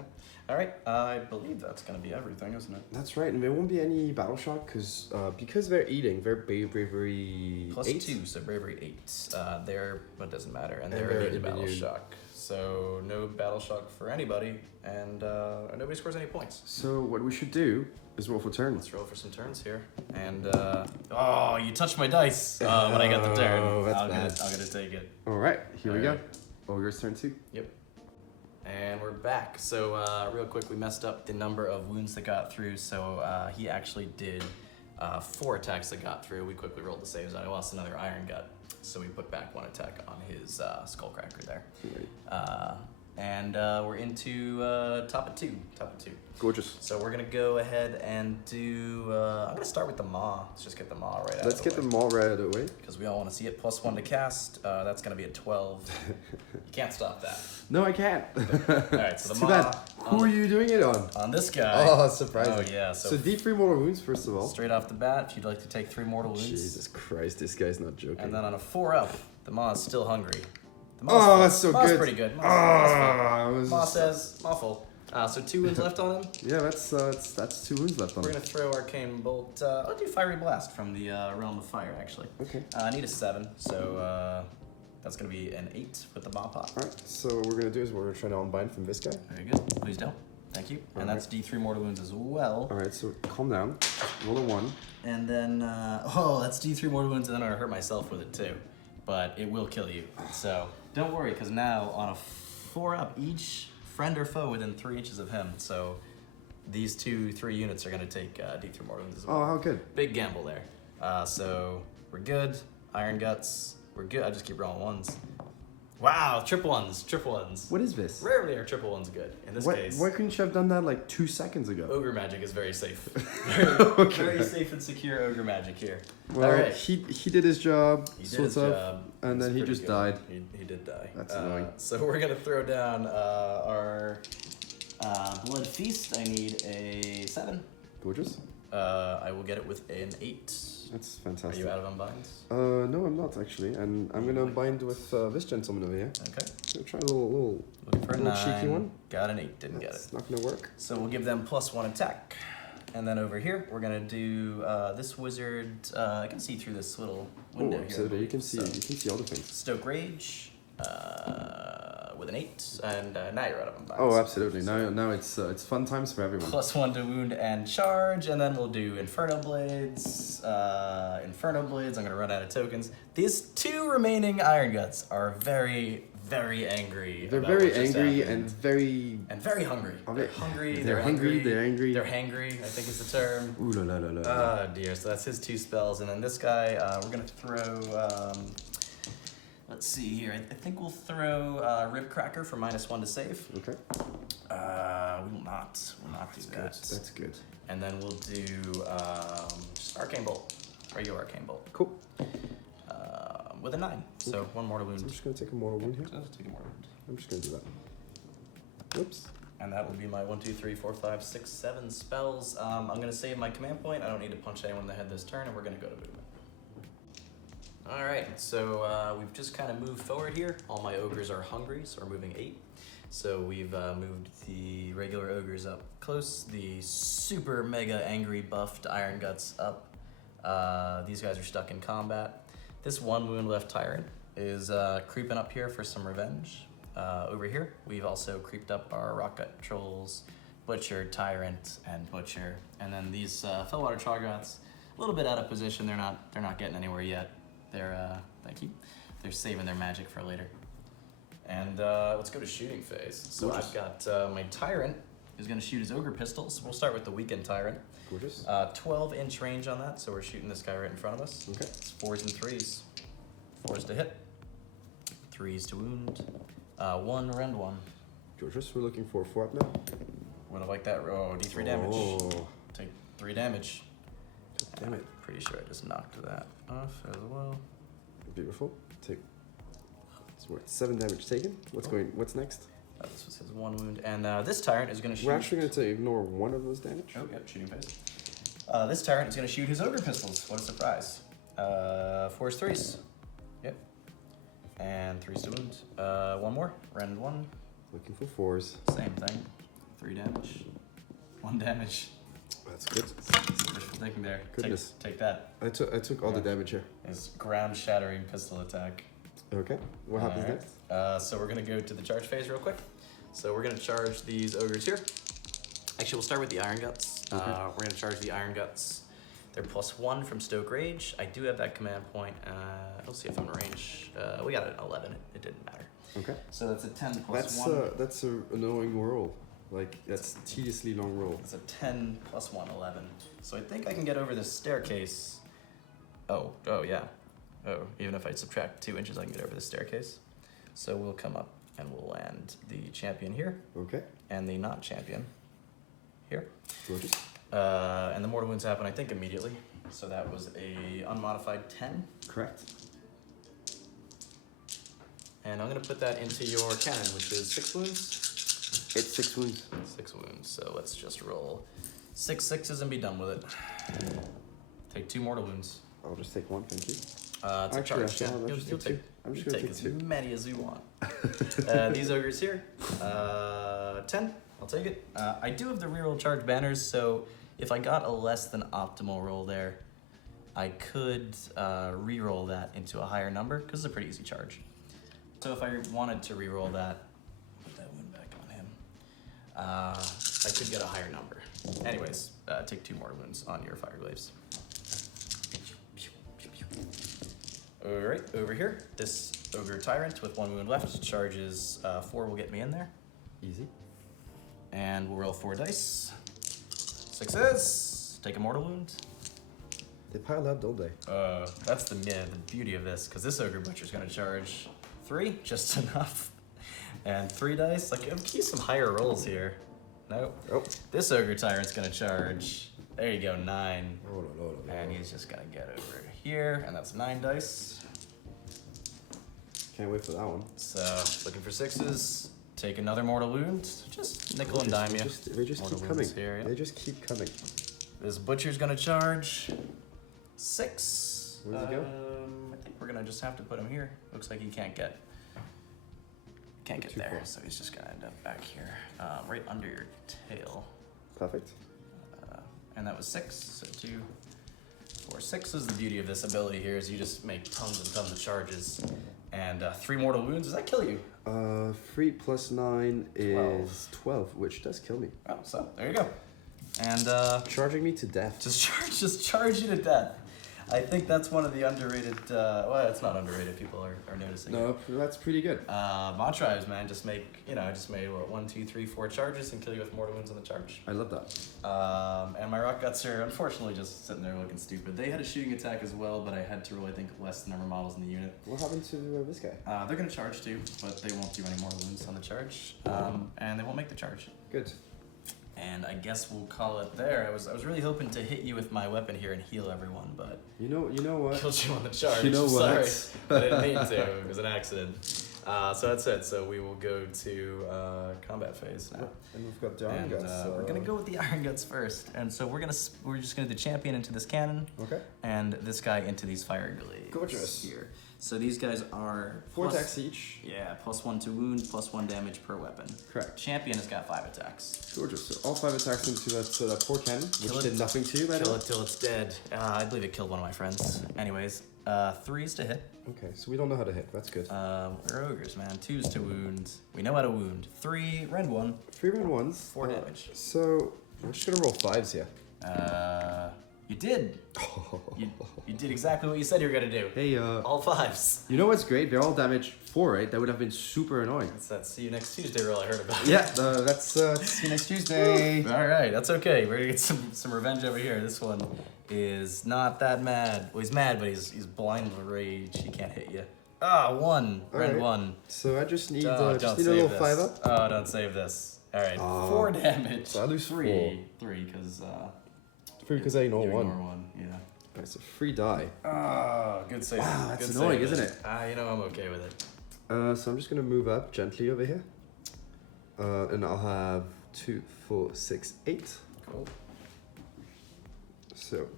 All right. I believe that's going to be everything, isn't it? That's right, and there won't be any battle shock because they're eating. They're bravery +2, 8. so bravery 8. But it doesn't matter, and And they're they're immune to battle immune. shock. So no battle shock for anybody, and nobody scores any points. So what we should do is roll for turns. Let's roll for some turns here. And oh, you touched my dice when I got the turn. Oh, that's I'm bad. gonna take it. All right, here we go. Alright. Ogre's turn 2. Yep. And we're back. So real quick, we messed up the number of wounds that got through. So he actually did 4 attacks that got through. We quickly rolled the saves out. I lost another Iron Gut, so we put back 1 attack on his Skullcracker there. Right. And we're into top of 2. Gorgeous. So we're gonna go ahead and do. I'm gonna start with the Maw. Let's just get the Maw right out of the way. Let's get the Maw right out of the way. Because we all want to see it. +1 to cast. That's gonna be a 12. You can't stop that. No, I can't. Alright, so the Too Maw. bad. Who are you doing it on? On this guy. Oh, surprising. Oh yeah. So D3 mortal wounds, first of all. Straight off the bat, if you'd like to take 3 mortal wounds. Jesus Christ, this guy's not joking. And then on a 4-up, the Maw is still hungry. The Oh, that's so Maw's good. pretty good. Maw says, Maw full. So 2 wounds left on him. Yeah, that's 2 wounds left on We're him. gonna throw Arcane Bolt. I'll do Fiery Blast from the Realm of Fire, actually. Okay. I need a 7, so that's gonna be an 8 with the Maw Pop. Alright, so what we're gonna do is we're gonna try to unbind from this guy. Very good. Please don't. Thank you. And that's D3 mortal wounds as well. Alright, so calm down. Roll a 1. And then, that's D3 mortal wounds, and then I'm gonna hurt myself with it too. But it will kill you. So don't worry, because now on a 4-up, each friend or foe within 3 inches of him. So these 3 units are gonna take D3 mortal wounds as well. Oh, how good. Big gamble there. So we're good. Iron Guts, we're good. I just keep rolling 1s. Wow, triple ones. What is this? Rarely are triple ones good. In this case, Why couldn't you have done that like 2 seconds ago? Ogre magic is very safe. Okay. Very safe and secure Ogre magic here. Well, All right. he did his job, He did his sort of, job. and then he Pretty just good. died. He did die. That's annoying. So we're gonna throw down our Blood Feast. I need a 7. Gorgeous. I will get it with an 8. That's Are fantastic. you out of unbinds? No, I'm not actually, and I'm gonna bind with this gentleman over here. Okay. So try a little Looking for a little 9. cheeky one. Got an 8. Didn't get it. It's not gonna work. So we'll give them +1 attack. And then over here, we're gonna do this wizard. I can see through this little window Oh, here. absolutely. You can see. So, You can see all the things. Stoke Rage with an 8, and now you're out of unbinds. Oh, absolutely. Now it's fun times for everyone. +1 to wound and charge, and then we'll do Inferno Blades. I'm gonna run out of tokens. These 2 remaining Iron Guts are very, very angry. They're about very what just angry happened. and very hungry. They're hungry. They're hungry. They're angry. They're hangry, I think is the term. Ooh la la la la. Oh dear, so that's his 2 spells, and then this guy, we're gonna throw, let's see here, I think we'll throw Rib Cracker for -1 to save. Okay. We will not do Good. that. That's good. And then we'll do just Arcane Bolt, regular Arcane Bolt, Cool. with a 9, so Okay. 1 mortal wound. I'm just gonna take a mortal wound here. So let's take a mortal wound. I'm just gonna do that. Whoops. And that will be my 1, 2, 3, 4, 5, 6, 7 spells. I'm going to save my command point. I don't need to punch anyone in the head this turn, and we're going to go to movement. Alright, so we've just kind of moved forward here. All my ogres are hungry, so we're moving 8. So we've moved the regular ogres up close, the super mega angry buffed Iron Guts up. These guys are stuck in combat. This 1 wound left tyrant is creeping up here for some revenge. Over here, we've also creeped up our Rockgut Trolls, Butcher, Tyrant, and Butcher. And then these Fellwater Troggoths, a little bit out of position. They're not getting anywhere yet. Thank you. They're saving their magic for later. And let's go to shooting phase. So Gorgeous. I've got my Tyrant is going to shoot his Ogre Pistols. We'll start with the weakened Tyrant. Gorgeous. 12-inch range on that, so we're shooting this guy right in front of us. Okay. It's 4s and 3s. 4s to hit, 3s to wound. 1 rend 1. Gorgeous. We're looking for 4 up now. Would have liked that. Oh, D3 damage. Oh. Take 3 damage. Damn it. Pretty sure I just knocked that off as well. Beautiful. Take. So we're at 7 damage taken. What's next? This was his 1 wound. And this Tyrant is going to shoot. We're actually going to ignore 1 of those damage. Oh, yep, shooting phase. This Tyrant is going to shoot his Ogre Pistols. What a surprise. 4s, 3s. Yep. And 3s to wound. 1 more. Rend 1. Looking for 4s. Same thing. 3 damage. 1 damage. That's good. Wishful thinking there. Goodness. Take that. I took all the damage here. His ground-shattering pistol attack. Okay. What happens Alright. next? So we're going to go to the charge phase real quick. So we're going to charge these ogres here. Actually, we'll start with the Iron Guts. Okay. We're going to charge the Iron Guts. They're +1 from Stoke Rage. I do have that command point. Let's see if I'm in range. We got an 11. It didn't matter. Okay. So that's a 10 plus 1. That's a annoying roll. Like, that's tediously long roll. It's a 10 plus 1, 11. So I think I can get over this staircase. Oh, yeah. Oh, even if I subtract 2 inches, I can get over this staircase. So we'll come up and we'll land the champion here. Okay. And the not champion here. Gorgeous. And the mortal wounds happen, I think, immediately. So that was a unmodified 10. Correct. And I'm going to put that into your cannon, which is 6 wounds. It's 6 wounds. 6 wounds. So let's just roll 6 sixes and be done with it. Take 2 mortal wounds. I'll just take 1, thank you. It's a Actually, charge. I'll You'll just take, take 2. I'm just going to take as 2. many as you want. These ogres here, 10. I'll take it. I do have the reroll charge banners, so if I got a less than optimal roll there, I could reroll that into a higher number because it's a pretty easy charge. So if I wanted to reroll that, put that one back on him, I could get a higher number. Anyways, take 2 mortal wounds on your fire glaives. Alright, over here, this Ogre Tyrant with 1 wound left charges 4 will get me in there. Easy. And we'll roll 4 dice. 6s. Take a mortal wound. They pile up, don't they? That's the beauty of this, because this Ogre Butcher's going to charge 3, just enough. And 3 dice. Like, I'm keep some higher rolls here. Nope. Oh. This Ogre Tyrant's going to charge, there you go, 9. Oh, no. And he's just going to get over here, and that's 9 dice. Can't wait for that one. So, looking for 6s. Take another mortal wound. Just nickel and dime you. They just Mortal keep wounds coming. here, yeah. They just keep coming. This butcher's gonna charge 6. Where's he go? I think we're gonna just have to put him here. Looks like he can't get Too there, far. so he's just gonna end up back here, right under your tail. Perfect. And that was 6. So 2, 4, 6 is the beauty of this ability here. Is you just make tons and tons of charges, and 3 mortal wounds. Does that kill you? 3 plus 9 is 12, which does kill me. Oh, so there you go. And Charging me to death. just charge you to death. I think that's one of the underrated. Well, it's not underrated. People are noticing. No, that's pretty good. Mawtribes, man, just made what 1, 2, 3, 4 charges and kill you with mortal wounds on the charge. I love that. And my rock guts are unfortunately just sitting there looking stupid. They had a shooting attack as well, but I had to roll I think less than number of models in the unit. What happened to this guy? They're gonna charge too, but they won't do any mortal wounds on the charge, and they won't make the charge. Good. And I guess we'll call it there. I was really hoping to hit you with my weapon here and heal everyone, but You know what? killed you on the charge. You know what? Sorry, I didn't mean to. It was an accident. So that's it. So we will go to combat phase now. And we've got the Iron And Guts. we're gonna go with the Iron Guts first. And so we're just gonna do champion into this cannon, Okay. and this guy into these fire glaives. Gorgeous. Here. So these guys are 4 plus- attacks each. Yeah, +1 to wound, +1 damage per weapon. Correct. Champion has got 5 attacks. Gorgeous. So all 5 attacks into that poor cannon, which Kill it. did nothing to you, by the Kill way. it till it's dead. I believe it killed one of my friends. Anyways, 3s to hit. Okay, so we don't know how to hit. That's good. We're ogres, man. 2s to wound. We know how to wound. 3, rend 1, 3 round 1s. 4 damage. So we're just gonna roll 5s here. You did. You did exactly what you said you were gonna do. Hey, All 5s. you know what's great? They're all damage 4, right? That would have been super annoying. That's that see you next Tuesday roll I heard about. Yeah, that's see you next Tuesday. All right, that's okay. We're gonna get some revenge over here. This one is not that mad. Well, he's mad, but he's blind with rage. He can't hit you. 1. Rend Alright. 1. So I just need, Don't a save little this. 5 up. Oh, don't save this. All right, 4 damage. So I lose 3, because Because I know you 1. ignore 1. Yeah. Alright, so 3 die. Good save. Wow, that's Good annoying, save, isn't it? You know I'm okay with it. So I'm just gonna move up gently over here. And I'll have 2, 4, 6, 8. Cool. So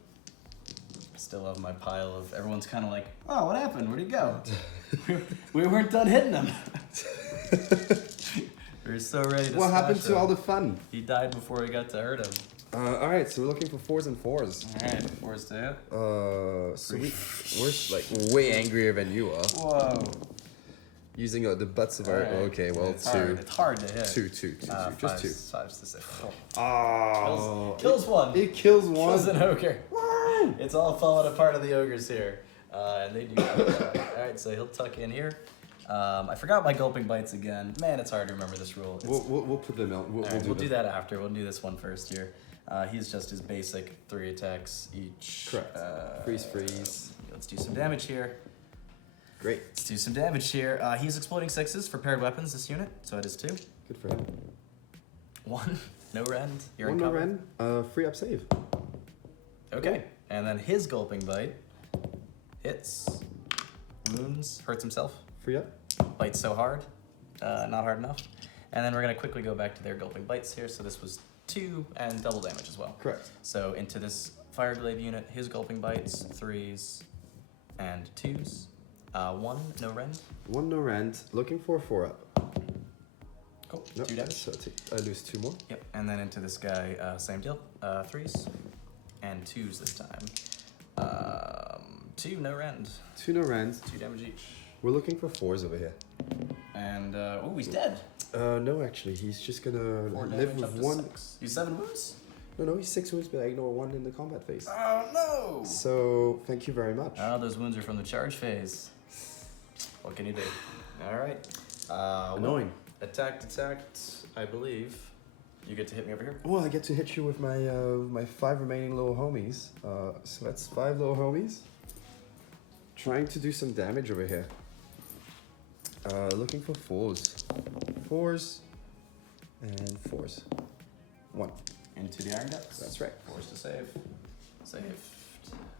Still have my pile of everyone's kind of like, oh, what happened? Where'd he go? we weren't done hitting him. We were so ready to what happened smash to him. all the fun? He died before we got to hurt him. Alright, so we're looking for 4s and 4s. All right, 4s to hit. So we're like way angrier than you are. Whoa. Using the butts of our. All right. Okay, well, it's 2. Hard. It's hard to hit. 2, 2, 2, 2. Just 2. 5s to 6. Oh. Kills one. It kills one. Kills an ogre. It's all falling apart of the ogres here. And they do. All right, so he'll tuck in here. I forgot my gulping bites again. Man, it's hard to remember this rule. We'll put them out. We'll do that after. We'll do this one first here. He's just his basic 3 attacks each. Correct. Freeze. Let's do some damage here. Great. Let's do some damage here. He's exploding 6s for paired weapons, this unit, so it is 2. Good for him. 1, no rend. You're 1 in no cover. rend. Free up save. Okay, and then his gulping bite hits, wounds, hurts himself, Free up. bites so hard, not hard enough. And then we're gonna quickly go back to their gulping bites here. So this was 2 and double damage as well. Correct. So into this Fireglaive unit, his gulping bites, 3s and 2s. 1, no rend. 1 no rend. Looking for a 4 up. Cool, Nope, 2 damage. So I lose 2 more. Yep, and then into this guy, same deal. 3s and 2s this time. 2, no rend. 2 no rend. 2 damage each. We're looking for 4s over here. And, oh, he's dead. No, actually, he's just gonna 4 live damage up with to 1. 6. You 7 wounds? No, he's 6 wounds, but I ignore 1 in the combat phase. Oh, no! So, thank you very much. Oh, those wounds are from the charge phase. What can you do? Alright. Annoying. Attacked, I believe. You get to hit me over here. Well, I get to hit you with my my 5 remaining little homies. So that's 5 little homies. Trying to do some damage over here. Looking for 4s. 4s and 4s. 1. Into the iron guts. That's right. Forced to save. Saved.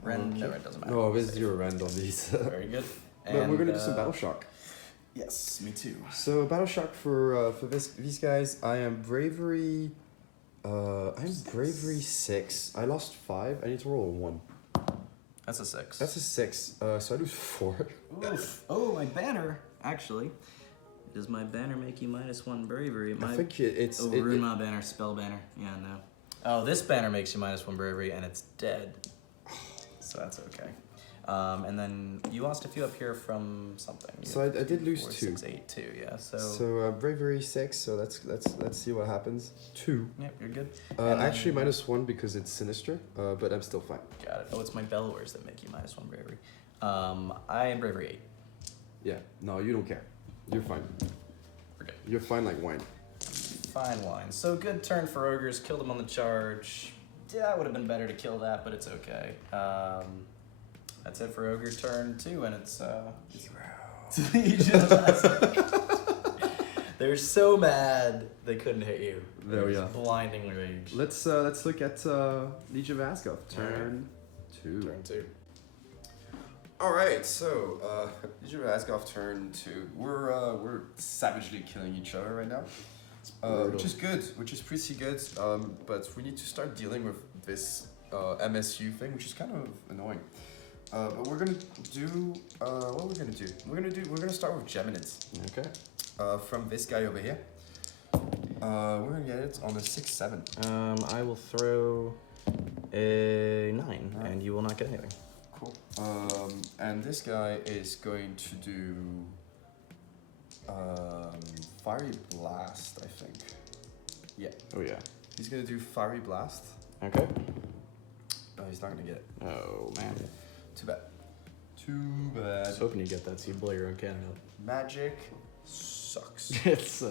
Rend, no, it doesn't matter. No, there's 0 rend on these. Very good. But we're gonna do some battle shock. Yes, me too. So battle shock for these guys. I am bravery. I'm bravery 6. I lost 5. I need to roll a 1. That's a 6. That's a 6. So I lose 4. Oof. Oh, my banner. Actually, does my banner make you -1 bravery? I think it's. Oh, ruin my banner, spell banner. Yeah, no. Oh, this banner makes you -1 bravery, and it's dead. So that's okay. And then you lost a few up here from something. So I did lose 4, 2. 6, 8, 2. Yeah. So. So bravery 6. So let's see what happens. 2. Yep, you're good. Actually -1 because it's sinister. But I'm still fine. Got it. Oh, it's my Bellwares that make you -1 bravery. I am bravery 8. Yeah. No, you don't care. You're fine. We're good. You're fine like wine. Fine wine. So good turn for ogres. Killed them on the charge. Yeah, it would have been better to kill that, but it's okay. That's it for ogre turn 2, and it's They're so mad they couldn't hit you. There we are. Blinding rage. Let's look at Legion of Azgorh. Turn 2. Turn 2. All right, so Legion of Azgorh turn 2. We're savagely killing each other right now, which is good, which is pretty good. But we need to start dealing with this MSU thing, which is kind of annoying. But we're gonna do what we're gonna do. We're gonna start with Geminids. Okay. From this guy over here. We're gonna get it on a 6/7. I will throw a 9, Right. and you will not get anything. Cool. And this guy is going to do Fiery Blast, I think. Yeah. Oh yeah. He's gonna do Fiery Blast. Okay. Oh, he's not gonna get it. Oh man. Too bad. Too I bad. was hoping you get that, so you blow your own cannon up. Magic sucks. It's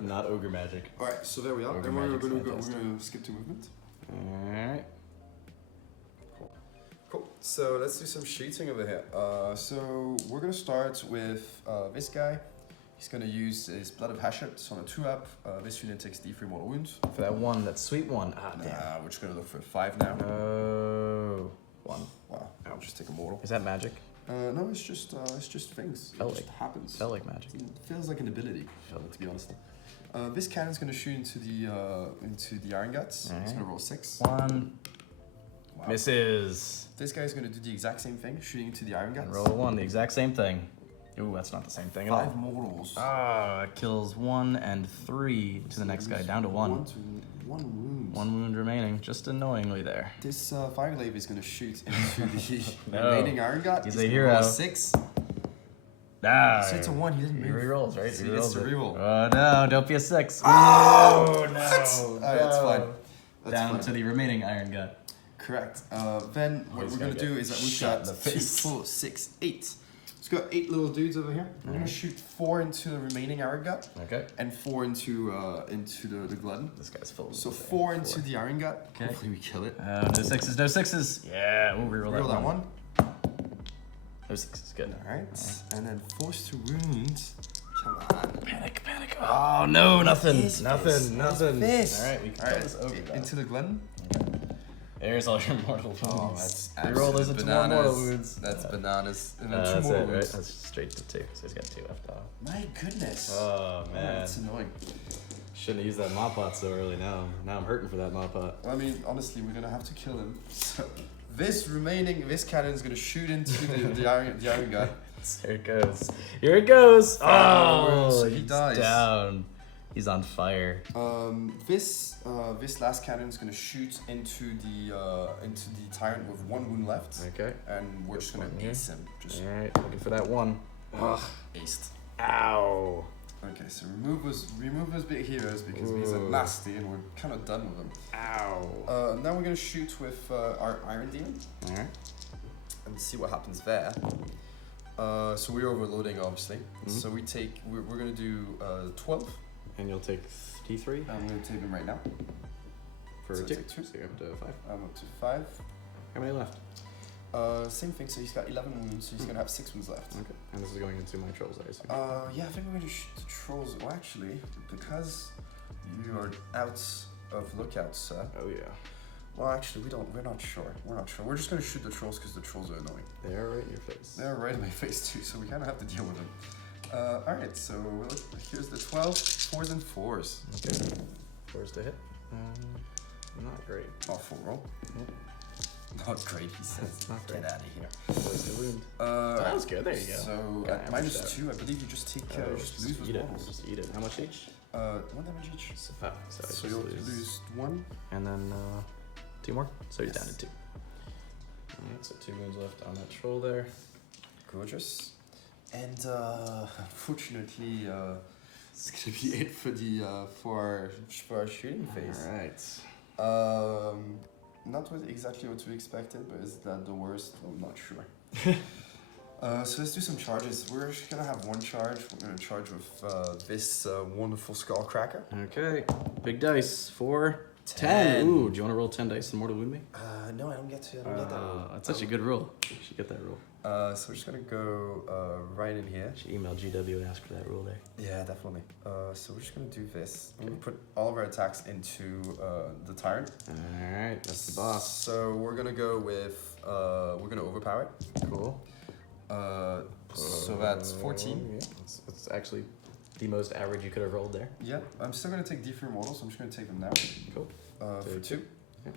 not ogre magic. All right, so there we are. Ogre And we're magic's gonna fantastic. we're gonna skip to movement. Alright. Cool. So let's do some shooting over here. So we're gonna start with this guy. He's gonna use his Blood of Hashut on a 2-up. This unit takes D3 mortal wounds. For that one, that sweet one. Ah, damn. We're just gonna look for 5 now. Oh. 1. Wow. I'll just take a mortal. Is that magic? No, it's just things. Felt It just like- happens. Felt like magic. It feels like an ability, to be honest. This cannon's gonna shoot into the Iron Guts. He's Alright. gonna roll 6. 1. Wow. Misses. This guy's gonna do the exact same thing, shooting into the Iron Guts. And roll a 1, the exact same thing. Ooh, that's not the same thing at 5 all. mortals. Ah, it kills 1 and 3 to the next guy, down to 1. 1 wound. 1 wound remaining, just annoyingly there. This Fireglaive is gonna shoot into the No. remaining Iron Gut. He's a gonna hero. roll a 6. Ah, So it's a 1. He didn't he move. rerolls, right? So he gets to reroll. Oh no, don't be a 6. Oh, no. Alright, that's fine. That's Down fine. to the remaining iron gut. Correct. Then what He's we're gonna gonna do get is that we've shot got in the 2, face. 4, 6, 8. It's got 8 little dudes over here. We're gonna Alright. shoot 4 into the remaining Iron Gut Okay. and 4 into the Glutton. This guy's full. So 4 into the Iron Gut. Okay. Hopefully we kill it. No sixes, no sixes. Yeah, we'll reroll Roll that one. No sixes, good. Alright. And then force to wound. Come on. Panic, panic. Oh no, nothing. Nothing. This. Alright, we can kill this ogre now. Into the Glutton. There's all your mortal wounds. Oh, that's Reroll those into more mortal bananas. wounds. That's bananas. And then That's 2 more it, right? wounds. That's straight to 2. So he's got 2 left off. My goodness. Oh man. That's annoying. Shouldn't have used that mop pot so early now. Now I'm hurting for that mop pot. I mean, honestly, we're gonna have to kill him. So this cannon is gonna shoot into the iron guy. Here it goes. Here it goes. Oh, So he he's dies. down. He's on fire. This last cannon is gonna shoot into the tyrant with 1 wound left, Okay. and we're just gonna one here. ace him. Just Alright, looking for that one. Ugh. aced. Ow. Okay, so remove those big heroes because these are nasty and we're kind of done with them. Ow. Now we're gonna shoot with our Iron Demon Alright. and see what happens there. So we're overloading, obviously. So we're gonna do 12. And you'll take T3 I'm gonna take them right now. for So 2. take 2. So you're up to 5. I'm up to 5. How many left? Same thing. So he's got 11 wounds. So he's gonna have 6 wounds left. Okay. And this is going into my trolls, I assume. Yeah, I think we're gonna shoot the trolls. Well, actually, because you are out of lookout, sir. Oh yeah. Well, actually, we're not sure. We're just gonna shoot the trolls because the trolls are annoying. They are right in your face. They're right in my face too, so we kind of have to deal with them. All right, so here's the 12 4s and 4s. Okay. 4s to hit. Not great. Oh, 4 roll. Not great, he says. Not Get great. out of here. 4s to wound. That was good, there you go. So Got at averaged out. -2, I believe you just take just lose with eat it. models. Just eat it. How much each? 1 damage each. So I So just you'll lose 1. And then 2 more. So he's Yes. down to 2. Alright, so 2 wounds left on that troll there. Gorgeous. And unfortunately, it's gonna be it for the for our shooting phase. Alright. Not exactly what we expected, but is that the worst? I'm not sure. So let's do some charges. We're just gonna have 1 charge. We're gonna charge with this wonderful skull cracker. Okay. Big dice. 4, 10. 10. Ooh, do you want to roll 10 dice and mortal wound me? No, I don't get to. I don't get that roll. That's such a good roll. You should get that roll. So we're just gonna go right in here. You should email GW and ask for that roll there. Yeah, definitely. So we're just gonna do this. I'm gonna put all of our attacks into the tyrant. Alright, that's the boss. So we're gonna go with we're gonna overpower it. Cool. So that's 14. Yeah, it's actually the most average you could have rolled there. Yeah, I'm still gonna take D3 mortals, so I'm just gonna take them now. Cool. For 2. Yeah.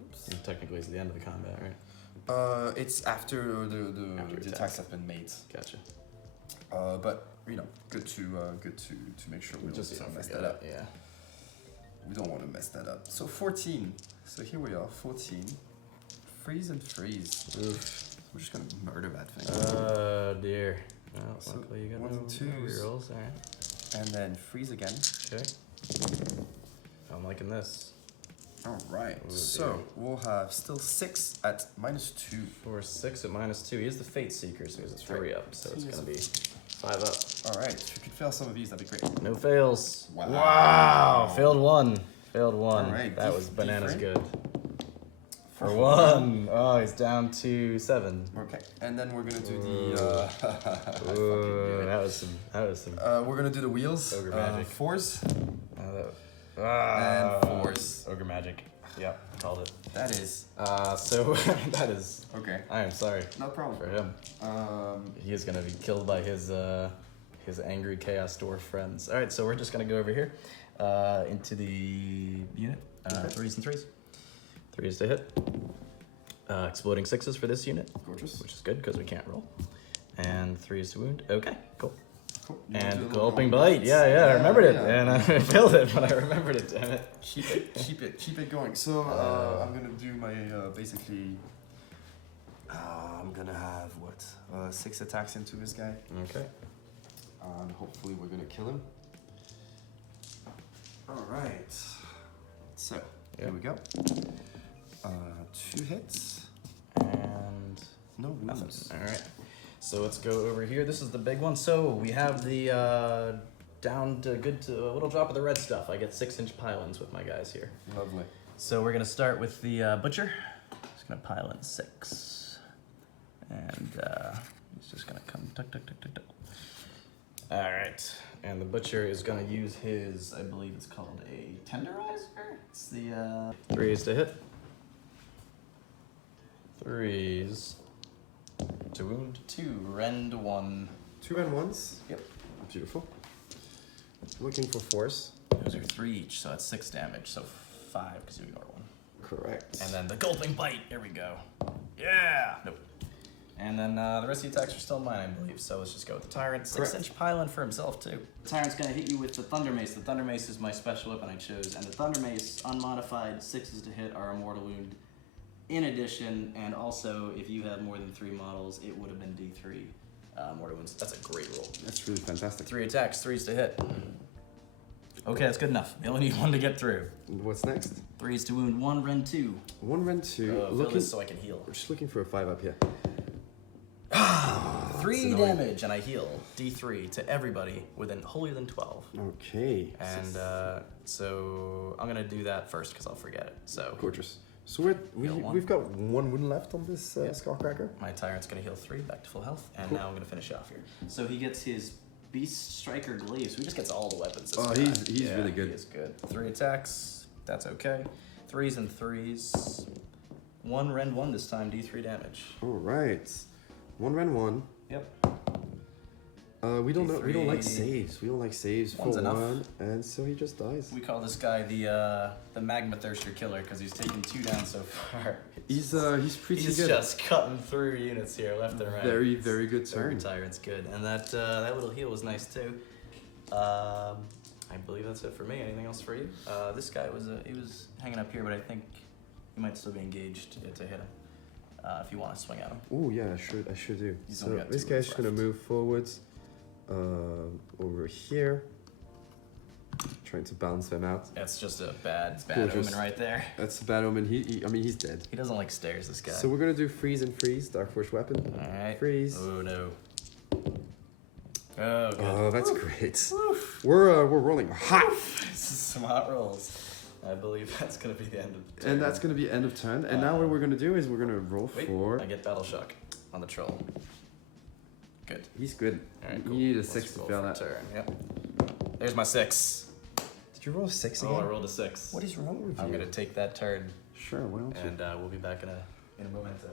Oops. And technically it's the end of the combat, right? It's after the attack. attacks have been made. Gotcha. But you know, good to make sure we Just don't mess forget that up. it, yeah. We don't want to mess that up. So 14. So here we are, 14. Freeze and freeze. Oof. We're just gonna murder that thing. Oh dear. Well, So luckily you got 1s and 2s. rerolls, alright. And then freeze again. Okay. I'm liking this. All right. Ooh, So dear. we'll have still 6 at -2. 4, 6 at -2. He is the Fate Seeker, so he's a 3 up, so it's He is gonna a- be 5 up. All right. If you could fail some of these, that'd be great. No fails. Wow. Wow. Failed 1. Failed 1. All right, That was bananas different. good. For 1. Oh, he's down to 7. Okay. And then we're gonna do the. I fucking knew Ooh, it. that was some. We're gonna do the wheels. Ogre magic. 4s And and 4s. Ogre magic. Yep, called it. That is So that is. okay. I am sorry No problem. for him. He is gonna be killed by his angry Chaos Dwarf friends. All right, so we're just gonna go over here into the unit. Okay. 3s and 3s. 3s to hit. Exploding 6s for this unit, Gorgeous. which is good because we can't roll. And 3s to wound. Okay, cool. Cool. You wanna do a And little gulping gulping bite. Yeah, I remembered it. yeah. And I failed it, but I remembered it, damn it. Keep it going. So I'm gonna do my basically. I'm gonna have what 6 attacks into this guy, Okay. and hopefully we're gonna kill him. All right. So here Yeah. we go. 2 hits. And No nothing. wounds. All right. So let's go over here. This is the big one. So we have the down to good to a little drop of the red stuff. I get 6-inch pylons with my guys here. Lovely. So we're gonna start with the butcher. Just gonna pile in 6, and he's just gonna come tuck tuck tuck tuck tuck. All right, and the butcher is gonna use his, I believe it's called a tenderizer. It's the 3s to hit. 3s to wound 2, rend 1. 2 and 1s. Yep. Beautiful. Looking for force. Those are 3 each, so that's 6 damage. So 5 because you ignore 1. Correct. And then the gulping bite. Here we go. Yeah. Nope. And then the rest of the attacks are still mine, I believe. So let's just go with the tyrant. 6-inch pylon for himself too. The tyrant's gonna hit you with the thunder mace. The thunder mace is my special weapon I chose, and the thunder mace, unmodified, 6s to hit are a mortal wound. In addition, and also if you have more than 3 models, it would have been D3 mortal wounds. That's a great roll. That's really fantastic. 3 attacks, 3s to hit. Okay, that's good enough. We only need 1 to get through. What's next? 3s to wound 1, rend 2. 1 rend 2. Fill this so I can heal. We're just looking for a 5 up here. 3 damage, and I heal D3 to everybody within holier than 12. Okay. And so I'm gonna do that first because I'll forget it. So Gorgeous. So we've got 1 wound left on this Skullcracker. my tyrant's gonna heal 3 back to full health, and Cool. now I'm gonna finish off here. So he gets his Beast Striker Glaive, so he just gets all the weapons. Oh, he's really good. He is good. 3 attacks, that's okay. 3s and 3s. 1 rend 1 this time, D3 damage. All right. 1 rend 1. Yep. We don't know. We don't like D3. saves. We don't like saves for One's enough. 1, and so he just dies. We call this guy the Magma Thirster Killer because he's taken 2 down so far. He's pretty He's good. just cutting through units here, left and right. Very, very good turn. Every tyrant's good, and that little heal was nice too. I believe that's it for me. Anything else for you? This guy was he was hanging up here, but I think he might still be engaged to hit him. If you want to swing at him. Oh yeah, I should do. He's only So got this 2 guy's just gonna left. move forwards, over here, trying to balance them out. That's just a bad Gorgeous. omen right there. That's a bad omen. I mean, he's dead. He doesn't like stairs, this guy. So we're gonna do freeze and freeze, Dark Force weapon. All right. Freeze. Oh no. Oh, good. Oh, that's great. We're rolling hot. This is some hot rolls. I believe that's gonna be the end of the turn. And that's gonna be end of turn. And now what we're gonna do is we're gonna roll Wait, for. I get Battle Shock on the troll. Good. He's good. All right, You cool. need a Let's 6 to roll fail for that. turn. Yep. There's my 6. Did you roll a 6 Oh, I rolled a 6. What is wrong with I'm you? gonna take that turn, Sure, why don't you? and we'll be back in a momento.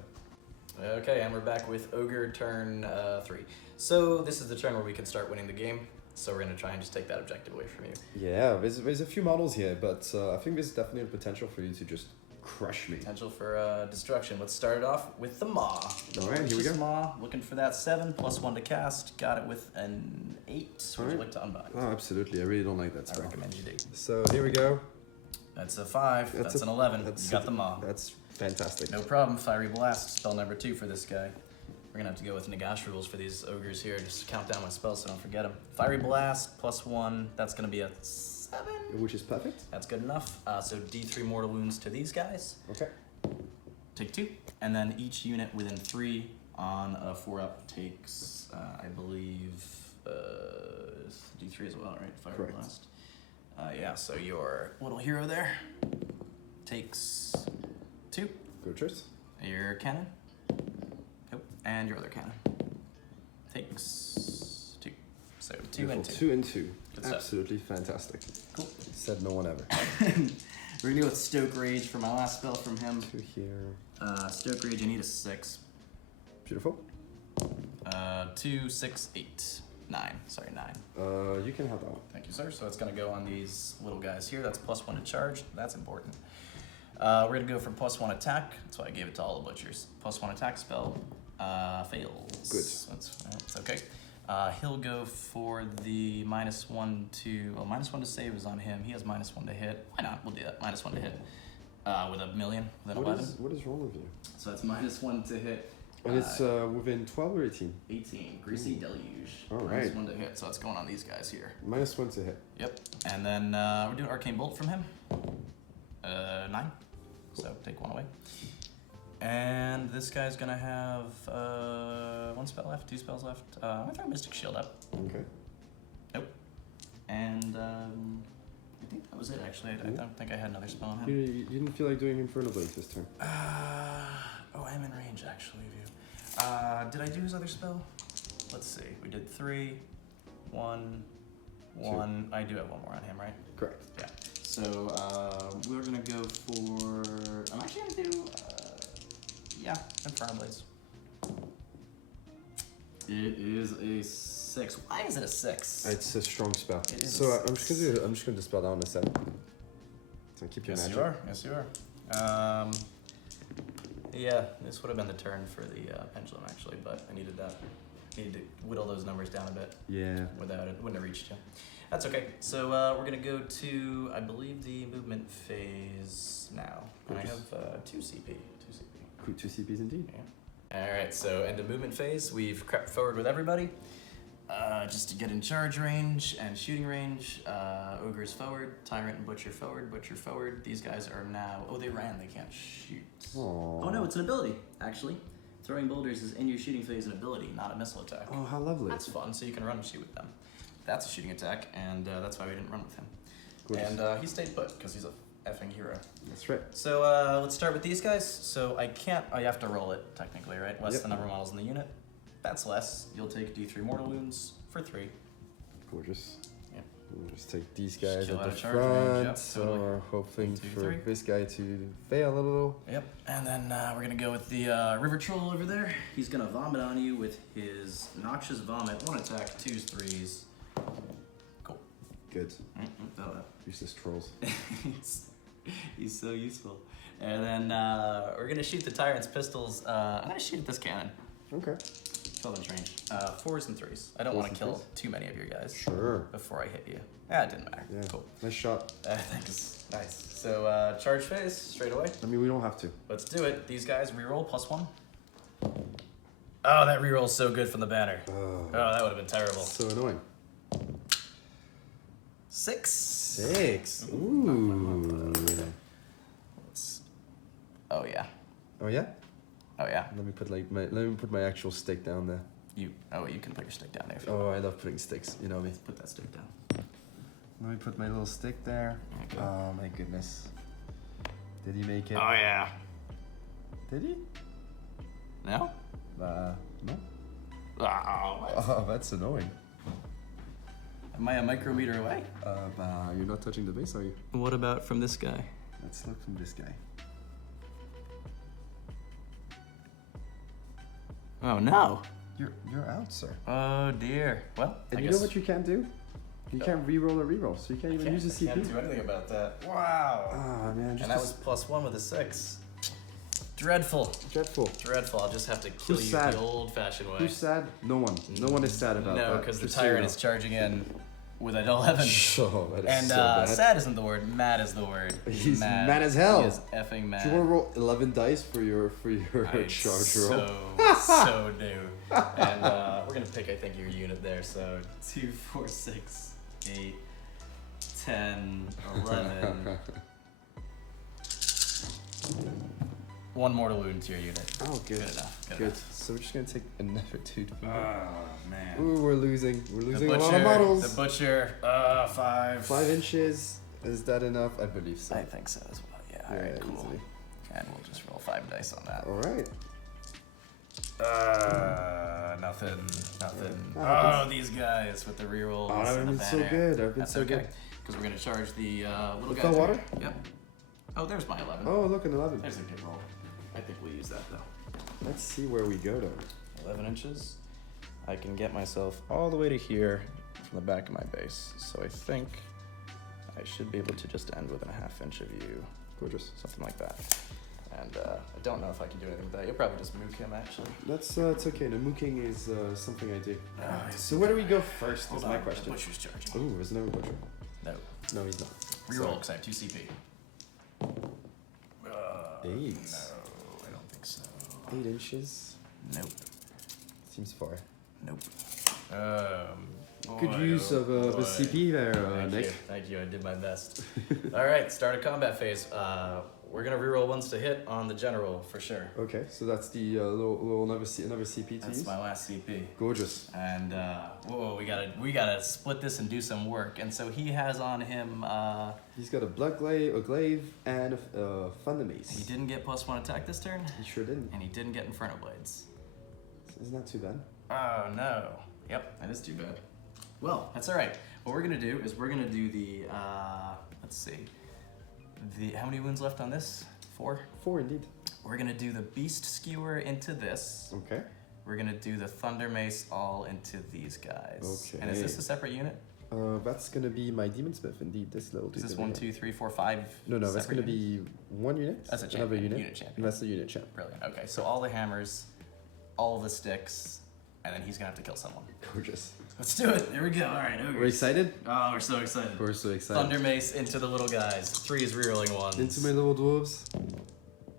Okay, and we're back with Ogre turn 3. So this is the turn where we can start winning the game. So we're gonna try and just take that objective away from you. Yeah, there's a few models here, but I think there's definitely a potential for you to just crush me. Potential for destruction. Let's start it off with the Maw. All right, here we go. Maw, looking for that 7 plus 1 to cast. Got it with an 8. Would you Alright. like to unbind? Oh, absolutely. I really don't like that I spell. recommend you do. So here we go. That's a 5. That's an 11. You got the Maw. That's fantastic. No problem. Fiery Blast, spell number 2 for this guy. We're gonna have to go with Nagash rules for these ogres here. Just count down my spells so I don't forget them. Fiery Blast plus 1. That's gonna be a 7. Which is perfect. That's good enough. So D3 mortal wounds to these guys. Okay. Take 2, and then each unit within 3 on a 4-up takes, I believe, D3 as well, right? Fire Correct. Blast. Yeah, so your little hero there takes 2. Good choice. Your cannon, nope, and your other cannon takes 2. So 2 and 2. 2 and 2. Good stuff. Absolutely fantastic. Cool. Said no one ever. We're gonna go with Stoke Rage for my last spell from him. 2 here. Stoke Rage, I need a 6. Beautiful. 2, 6, 8, 9. Sorry, 9. You can have that one. Thank you, sir. So it's gonna go on these little guys here. That's plus 1 to charge. That's important. We're gonna go for plus 1 attack. That's why I gave it to all the butchers. Plus 1 attack spell fails. Good. That's okay. He'll go for the -1 to. Well, -1 to save is on him. He has -1 to hit. Why not? We'll do that. -1 to hit with a million, with an 11. What is wrong with you? So that's -1 to hit. And it's within 12 or 18? 18. Greasy Deluge. All right. -1 to hit. So that's going on these guys here. -1 to hit. Yep. And then we're doing Arcane Bolt from him. 9. So take 1 away. And this guy's gonna have 1 spell left, 2 spells left. I'm gonna throw Mystic Shield up. Okay. Nope. And I think that was it actually. I don't think I had another spell on him. You didn't feel like doing Infernal Blade this turn? Oh, I'm in range actually of you. Did I do his other spell? Let's see. We did 3, 1, 1. I do have 1 more on him, right? Correct. Yeah. So we're gonna go for. I'm actually gonna do. Yeah, Infernal Blades. It is a 6. Why is it a 6? It's a strong spell. It is so a I'm just gonna dispel down a 7. So keep your Yes, magic. you are. Yes, you are. Yeah, this would have been the turn for the pendulum actually, but I needed that. Needed to whittle those numbers down a bit. Yeah. Without it, wouldn't have reached you. That's okay. So we're gonna go to, I believe, the movement phase now. And I have 2 CP. 2 CP. Cool, 2 CPs indeed. Yeah. All right. So end of movement phase. We've crept forward with everybody, just to get in charge range and shooting range. Ogre's forward. Tyrant and Butcher forward. Butcher forward. These guys are now. Oh, they ran. They can't shoot. Aww. Oh no, it's an ability actually. Throwing boulders is in your shooting phase an ability, not a missile attack. Oh, how lovely. That's fun, so you can run and shoot with them. That's a shooting attack, and that's why we didn't run with him. Gorgeous. And he stayed put, because he's a effing hero. That's right. So let's start with these guys. So I can't, you have to roll it, technically, right? Less Yep. the number of models in the unit. That's less. You'll take D3 mortal wounds for 3. Gorgeous. Yep. We'll just take these guys kill at out the of charge range, front. yep, So totally. we're hoping 1, 2, for 3. this guy to fail a little. Yep, and then we're gonna go with the River Troll over there. He's gonna vomit on you with his Noxious Vomit. 1 attack, 2s, 3s. Cool. Good. That'll Useless trolls. He's so useful. And then we're gonna shoot the Tyrant's pistols. I'm gonna shoot at this cannon. Okay. 12 inch range. 4s and 3s. I don't 4s want to and kill 3s? too many of your guys Sure. before I hit you. Ah, it didn't matter. Yeah. Cool. Nice shot. Thanks. Nice. So charge phase straight away. I mean, we don't have to. Let's do it. These guys reroll +1. Oh, that reroll is so good from the banner. Oh, that would have been terrible. so annoying. 6. 6. Ooh. Oh yeah. Oh yeah. Oh yeah. Let me put my actual stick down there. You can put your stick down there. If you Oh, I love putting sticks. You know me. put that stick down. Let me put my little stick there. Okay. Oh my goodness. Did he make it? Oh yeah. Did he? No? No. Oh, what? Oh, that's annoying. Am I a micrometer away? You're not touching the base, are you? What about from this guy? Let's look from this guy. Oh no. You're out, sir. Oh dear. Well, And I you guess know what you can't do? You can't re-roll a re-roll, so you can't even use a CP. Can't do anything about that. Wow. Ah, man, And that was +1 with a 6. Dreadful. dreadful. Dreadful. I'll just have to kill Who's you sad? the old-fashioned way. Who's sad? No one. No one is sad about that. No, because the just so you tyrant know. is charging in with an 11. Oh, that is And so bad. sad isn't the word. Mad is the word. He's mad as hell. He is effing mad. Do you want to roll 11 dice for your I charge roll? so do. And we're gonna pick, I think, your unit there. So 2, 4, 6, 8, 10, 11. 1 mortal wound to your unit. Oh, good. Good enough. Good Good. enough. So we're just gonna take another 2 to Oh man. Ooh, we're losing. We're The losing butcher, a lot of models. The butcher. 5. 5 inches. Is that enough? I believe so. I think so as well. Yeah. Yeah, All right. Cool. easily. And we'll just roll 5 dice on that. All right. Nothing. That Oh, happens. these guys with the rerolls. Oh, that and would the have been so banner. good. That would have been That's so okay, good. because we're gonna charge the little The guy. fell water? Yep. Oh, there's my 11. Oh, look, an 11. There's a good roll. I think we'll use that though. Let's see where we go, though. 11 inches. I can get myself all the way to here from the back of my base. So I think I should be able to just end within a ½ inch of you. Gorgeous. Something like that. And I don't know if I can do anything with that. You'll probably just mook him actually. That's it's okay. The mooking is something I do. Nice. So where do we go first? Hold Is my on, question. The butcher's charging. Ooh, there's no butcher. No. No, he's not. Reroll because I have 2 CP. 8. No, I don't think so. 8 inches. Nope. Seems far. Nope. Good use of a CP there, Thank Nick. you. Thank you. I did my best. All right. Start a combat phase. we're gonna reroll ones to hit on the general for sure. Okay, so that's the little another CP to That's use. my last CP. Gorgeous. And whoa, we gotta split this and do some work. And so he has on him. He's got a blood glaive, a glaive, and a thunder mace. He didn't get +1 attack this turn. He sure didn't. And he didn't get Inferno Blades. Isn't that too bad? Oh no. Yep, that is too bad. Well, that's all right. What we're gonna do is we're gonna do the. Let's see. How many wounds left on this? 4? 4 indeed. We're gonna do the Beast Skewer into this. Okay. We're gonna do the Thunder Mace all into these guys. Okay. And is this a separate unit? That's gonna be my Demon Smith indeed. This little dude. Is this over 1, here. 2, 3, 4, 5? No, that's separate gonna units? be 1 unit. That's a another champion, unit. unit champion. And that's the unit champ. Brilliant. Okay, so all the hammers, all the sticks, and then he's gonna have to kill someone. Gorgeous. Let's do it. Here we go. All right. Ogres. We're excited? Oh, we're so excited. We're so excited. Thunder Mace into the little guys. 3 is rerolling ones. Into my little dwarves.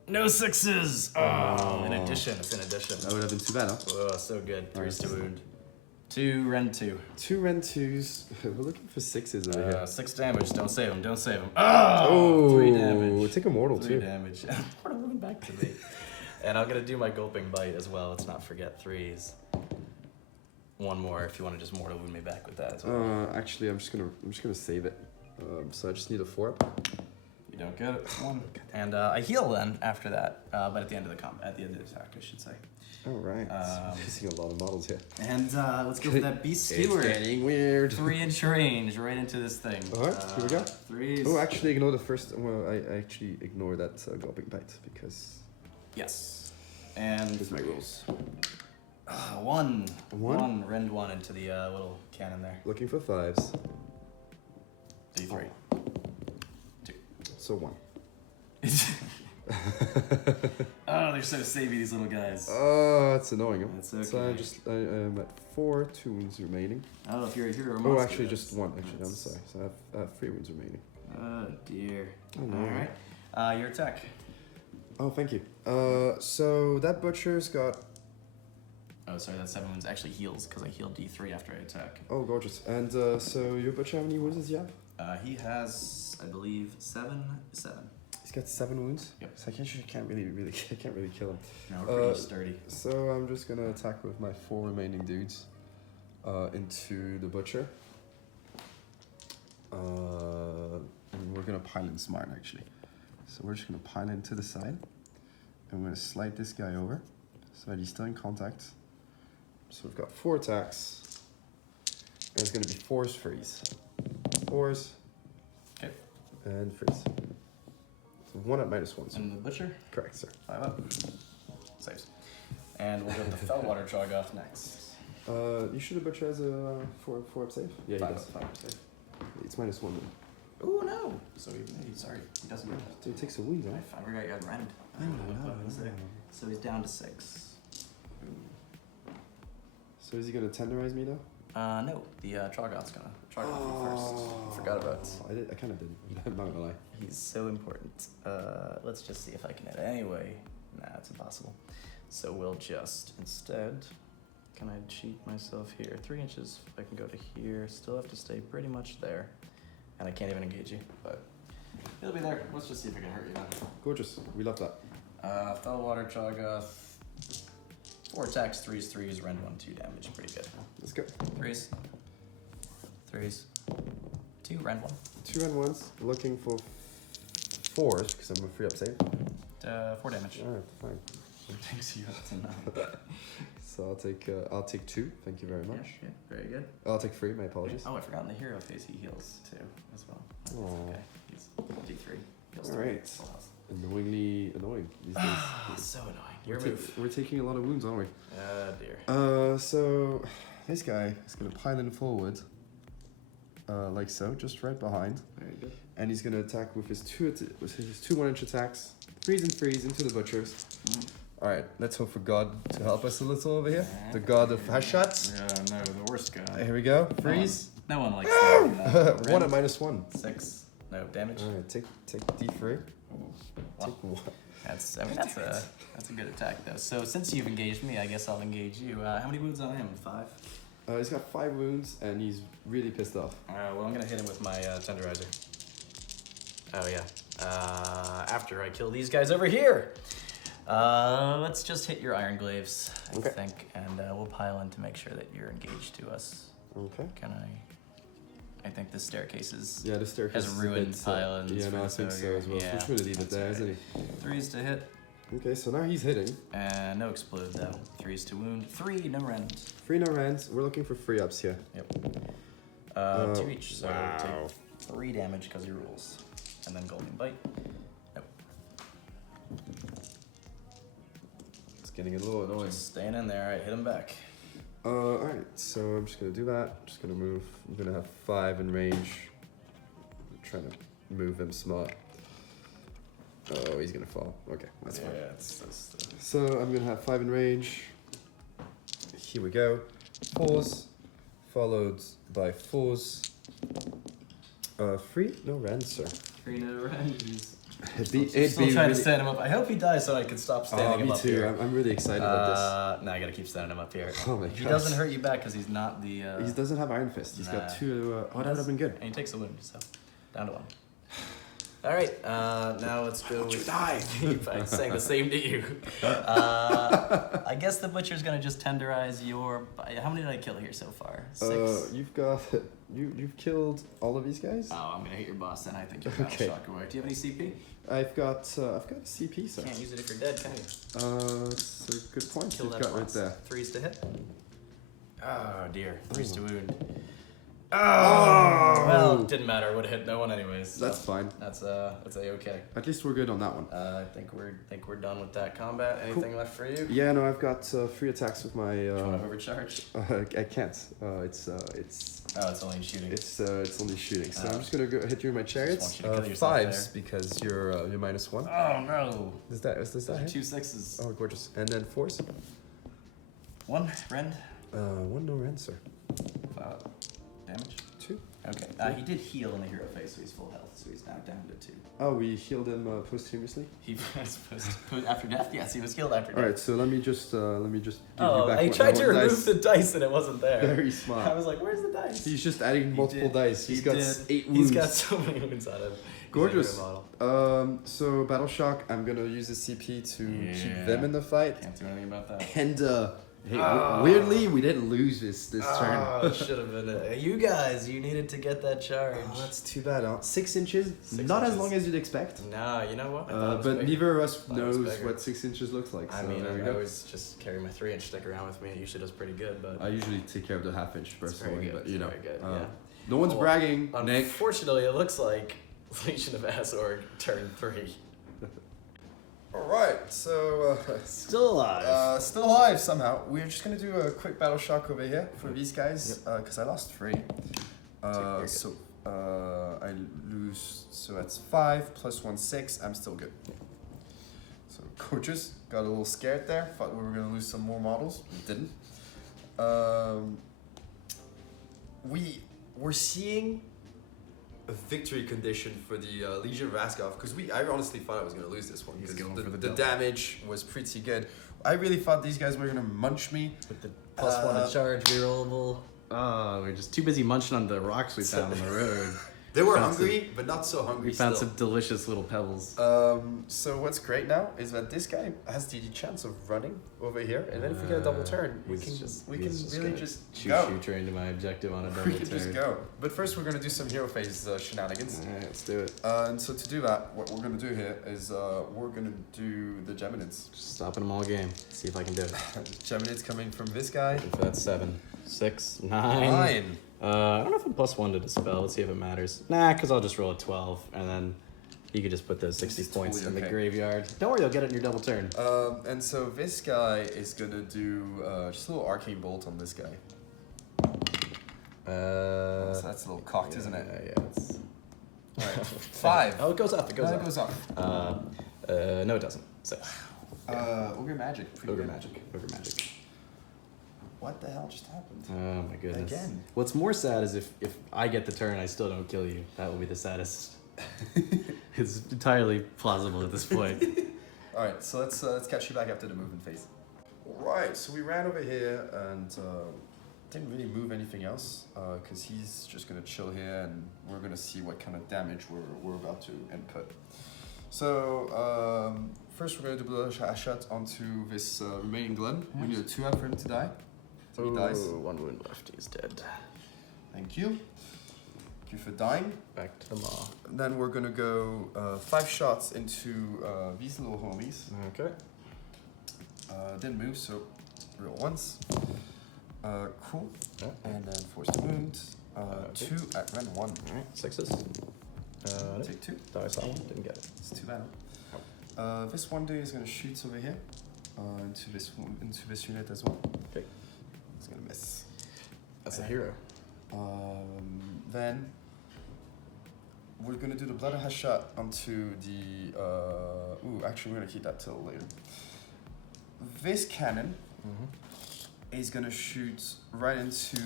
No 6s. Oh, in addition. It's in addition. That would have been too bad, huh? Oh, so good. 3's to Nice. wound. 2 Ren 2. 2 Ren 2s. We're looking for 6s over here. 6 damage. Don't save him. Don't save him. Oh, 3 damage. Take a mortal 3 too. damage. Mortal moving back to me. And I'm gonna do my gulping bite as well. Let's not forget 3s. 1 more if you want to just mortal wound me back with that as well. Actually, I'm just gonna save it. So I just need a 4-up. You don't get it. 1. And I heal then after that, but at the end of the combat, at the end of the attack, I should say. All right. I'm missing a lot of models here. And let's go for that Beast Skewer. It's getting weird. 3-inch range right into this thing. All right, here we go. 3s. Oh, actually, ignore the first. Well, I actually ignore that gulping bite because. Yes. And Here's my rules. 1. 1? Rend 1 into the little cannon there. Looking for 5s. D3. 2. So 1. Oh, they're so savey, these little guys. Oh, that's annoying. Huh? That's okay. So I'm at 4, 2 wounds remaining. Oh, if you're a hero Oh, monster, actually, that's- just 1. Actually, I'm that's- sorry. So I have 3 wounds remaining. Oh, dear. Oh, no. Alright. Your attack. Oh, thank you. So that butcher's got. Oh, sorry, that 7 wounds actually heals because I healed D3 after I attack. Oh, gorgeous. And so your butcher, how many wounds does he have? He has, I believe, 7. He's got 7 wounds. Yep. So I can't really kill him. No, we're pretty sturdy. So I'm just gonna attack with my 4 remaining dudes into the butcher. And we're gonna pile in smart actually. So we're just gonna pile in to the side. And we're gonna slide this guy over so that he's still in contact. So we've got 4 attacks. And it's gonna be 4s freeze. 4s. Okay. And freeze. So 1 at -1. And the butcher? Correct, sir. 5 up. Saves. And we'll go with the Fellwater Trogoth next. You sure the butcher has a 4 up save? Yeah, he 5 does. up, 5 up save. It's -1 then. Oh no! So sorry, he doesn't get that. So he takes a wound, huh? I forgot you had Rend. So he's down to 6. So is he gonna tenderize me though? No, the Trogoth's gonna Trogoth me first. Forgot about. I kind of did. I'm not gonna lie. He's so important. Let's just see if I can hit it anyway. Nah, it's impossible. So we'll just instead. Can I cheat myself here? 3 inches. I can go to here. Still have to stay pretty much there. And I can't even engage you, but he'll be there. Let's just see if I can hurt you now. Gorgeous. We love that. Fellwater Trogoth. 4 attacks, 3s, Rend 1, 2 damage. Pretty good. Let's go. 3s. 2, Rend 1. 2 and 1s. Looking for 4s because I'm a 3 up save. 4 damage. Alright, fine. Takes you up to 9. So I'll take 2. Thank you very much. Yeah, very good. I'll take 3. My apologies. Oh, I forgot in the hero phase he heals too, as well. That's Aw. okay. He's D3. Heals All 3. right. Full health. Annoyingly annoying these days. So annoying. Your We're move. we're taking a lot of wounds, aren't we? Dear. So this guy is gonna pile in forward, like so, just right behind, Very good. and he's gonna attack with his 2 1-inch attacks, freeze and freeze into the butchers. All right, let's hope for God to help us a little over here. The God of headshots. Yeah, no, the worst guy. Here we go. Freeze. No one likes that. 1 at -1. 6. No damage. All right, take D3. Wow. Take 1. That's a good attack though. So since you've engaged me, I guess I'll engage you. How many wounds on him? 5. He's got 5 wounds and he's really pissed off. Well, I'm gonna hit him with my tenderizer. Oh yeah. after I kill these guys over here. Let's just hit your iron glaives, I think, and we'll pile in to make sure that you're engaged to us. Okay. Can I think the staircase is... Yeah, the staircase has ruined pile-ins. yeah, no, I think so as well. Yeah, So we're gonna leave it there, isn't he? 3s to hit. Okay, so now he's hitting. And no explode though. 3s to wound. 3, no rends. 3 no rands. We're looking for free ups here. Yep. 2 each, so wow. take 3 damage because of your rules. And then golden bite. Nope. It's getting a little annoying. Just staying in there. Alright, hit him back. Alright, so I'm just gonna do that. Just gonna move. I'm gonna have 5 in range. I'm trying to move him smart. Oh, he's gonna fall. Okay, that's fine. So I'm gonna have 5 in range. Here we go. 4s, followed by 4s. 3, no rends, sir. 3 no rends. It'd Trying to stand him up. I hope he dies so I can stop standing him me up too. here. I'm really excited about No, I gotta keep standing him up here. this. Oh my god. He doesn't hurt you back because he's not the... He doesn't have Iron Fist. He's got 2... oh, that would have been good. And he takes a wound, so down to 1. Alright, now let's go with... die! I'm saying the same to you. I guess the butcher's gonna just tenderize your... How many did I kill here so far? 6? You've got... You've killed all of these guys? Oh, I'm gonna hit your boss then. I think you're Okay. shock away. Do you have any CP? I've got a CP, sir. Can't use it if you're dead, can you? That's a good point Kill you've that got right boss. there. 3s to hit. Oh dear. 3s to wound. Oh! Well, didn't matter. Would have hit no one anyways. So That's fine. That's a-okay. At least we're good on that one. I think we're done with that combat. Anything left for you? Yeah, no, I've got 3 attacks with my... Do you want to overcharge? I can't. It's Oh, it's only shooting. it's only shooting. So I'm just gonna go hit you with my chariots. want you to kill yourself 5s because you're -1. Oh no! Is that hit? 2 6s. Oh, gorgeous. And then 4s. 1 rend. 1 no rend, sir. Damage. 2. Okay. He did heal in the hero phase, so he's full health. So he's now down to 2. Oh, we healed him posthumously. He was supposed to after death. Yes, he was healed after death. All right, so let me just give you Oh, back I one- tried to one remove dice. the dice and it wasn't there. Very I smart. was like, "Where's the dice?" He's just adding multiple did. dice. He's got 8 wounds. He's got so many wounds on him. Gorgeous. So battle shock. I'm gonna use the CP to keep them in the fight. Can't do anything about that. And hey, weirdly, we didn't lose this turn. Oh, should have been it. You guys, you needed to get that charge. Oh, that's too bad. 6 inches. 6 Not as inches. long as you'd expect. No, you know what? I thought it was But bigger. neither of us Thought it was knows bigger. what 6 inches looks like. So I mean, there we I go. always just carry my 3-inch stick around with me. It usually does pretty good, but I usually take care of the half-inch it's very personally, good. but you know, Very good. uh, Yeah. no one's Well, bragging. Nick. Unfortunately, it looks like Legion of Azgorh turn 3. All right, so Still alive. still alive somehow. We're just gonna do a quick battle shock over here for these guys because I lost 3. So I lose. So that's 5 plus 1 6. I'm still good. So gorgeous. Got a little scared there. Thought we were gonna lose some more models. We didn't. We're seeing a victory condition for the Legion of Azgorh because I honestly thought I was going to lose this one He's because going for the the damage was pretty good. I really thought these guys were going to munch me. With the +1 to charge, rerollable. Oh, we're just too busy munching on the rocks we found on the road. They were Found hungry, but not so hungry We found still. some delicious little pebbles. So what's great now is that this guy has the chance of running over here, and then if we get a double turn, we can really just go. Shoot right into my objective on a double We can turn. just go. But first, we're gonna do some hero phase shenanigans. Alright, let's do it. And so to do that, what we're gonna do here is we're gonna do the Geminids. Just stopping them all game. See if I can do it. Geminids coming from this guy. If that's 7, 6, 9. I don't know if I'm +1 to dispel. Let's see if it matters. Nah, because I'll just roll a 12, and then you could just put those 60 This is points totally in the okay. graveyard. Don't worry, you'll get it in your double turn. And so this guy is gonna do just a little arcane bolt on this guy. So that's a little cocked, isn't it? Yeah, it's... Alright. 5. Oh, it goes up. It goes It up. goes up. No, it doesn't. 6. Ogre magic. Pretty Ogre good. magic. Ogre magic. What the hell just happened? Oh my goodness. Again. What's more sad is if I get the turn, I still don't kill you. That will be the saddest. It's entirely plausible at this point. All right, so let's catch you back after the movement phase. All right, so we ran over here and didn't really move anything else because he's just gonna chill here and we're gonna see what kind of damage we're about to input. So first we're gonna do a shot onto this remaining Glen. We need a 2-up for him to die. So he dies. One wound left. He's dead. Thank you. Thank you for dying. Back to the maw. And then we're gonna go 5 shots into these little homies. Okay. Didn't move, so real once. Cool. Yeah. And then force the wound. 2 at run 1. Alright, 6s. Take 2. Dice that one. Didn't get it. It's too bad. This one dude is gonna shoot over here into this unit as well. Okay. It's gonna miss. That's a hero. Then we're gonna do the blood has shot onto the. Actually, we're gonna keep that till later. This cannon is gonna shoot right into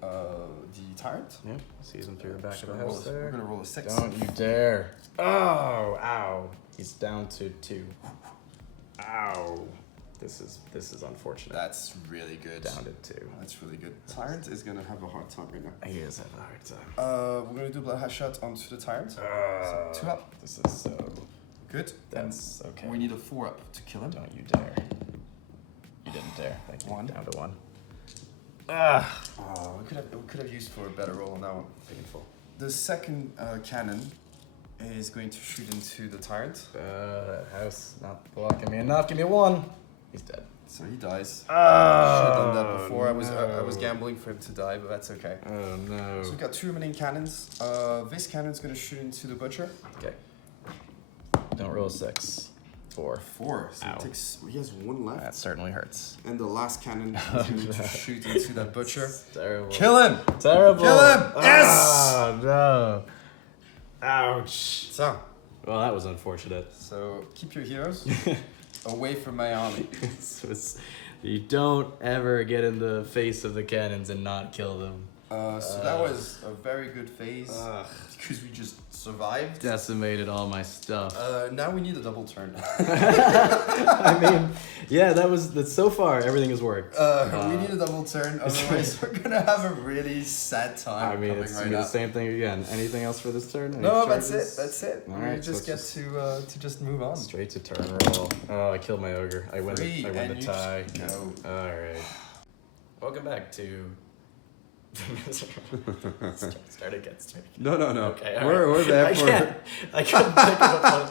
the tyrant. Yeah, sees him through the back So of the house there. we're gonna roll a 6. Don't you dare. Oh, ow. He's down to 2. Ow. This is unfortunate. That's really good. Down to 2. That's really good. Tyrant is gonna have a hard time right now. He is having a hard time. We're gonna do blood has shot onto the tyrant. So 2 up. This is so Good. That's okay. We need a 4 up to kill him. Don't you dare. You didn't dare. Thank you. 1. Down to 1. We could have used for a better roll on that one. Painful. The second cannon is going to shoot into the tyrant. That house not blocking me enough. Give me a 1. He's dead. So he dies. Oh, Should have done that before. I was no. gambling for him to die, but that's okay. Oh no. So we've got 2 remaining cannons. This cannon's going to shoot into the butcher. Okay. Don't roll a 6. 4. 4. So Ow. he has 1 left. That certainly hurts. And the last cannon is going to shoot into that butcher. It's terrible. Kill him! Terrible. Kill him! Yes! Oh no. Ouch. So Well, that was unfortunate. keep your heroes away from my army. You don't ever get in the face of the cannons and not kill them. That was a very good phase because we just survived. Decimated all my stuff. Now we need a double turn. I mean, yeah, that's so far everything has worked. We need a double turn, otherwise we're gonna have a really sad time. I mean, it's right gonna be the up. same thing again. Anything else for this turn? Any No, charges? that's it. All We right, just so get to just move on. Straight to turn roll. Oh, I killed my ogre. I win. Three, I win and the you tie. go. All right. Welcome back to. Start again. No. Okay, all We're right. there I for. couldn't think of a fun.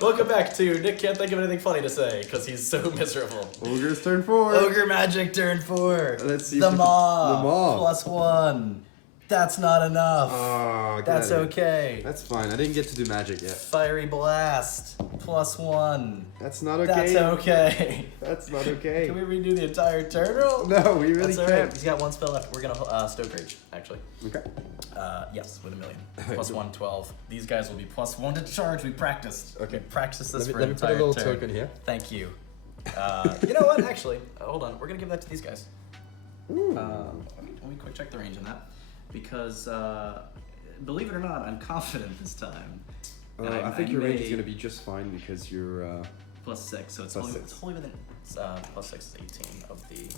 Welcome back to Nick. Can't think of anything funny to say because he's so miserable. Ogre's turn 4. Ogre magic turn 4. Let's see. The if we can- maw. The maw. +1. That's not enough. Oh, get That's outta here. okay. That's fine. I didn't get to do magic yet. Fiery blast. +1. That's not okay. That's okay. That's not okay. Can we redo the entire turn roll? No, we really That's all can't. right. He's got 1 spell left. We're gonna Stoke Rage, actually. Okay. Yes, with a million. +1, 12. These guys will be +1 to charge. We practiced. Okay. We practiced this for Let an me put a entire little turn. token here. Thank you. You know what? Actually, hold on. We're gonna give that to these guys. Ooh. Let me quick check the range on that, because believe it or not, I'm confident this time. And I think your range is may- gonna be just fine because you're. +6, so it's Plus only, 6. it's only within +6 is 18 of the.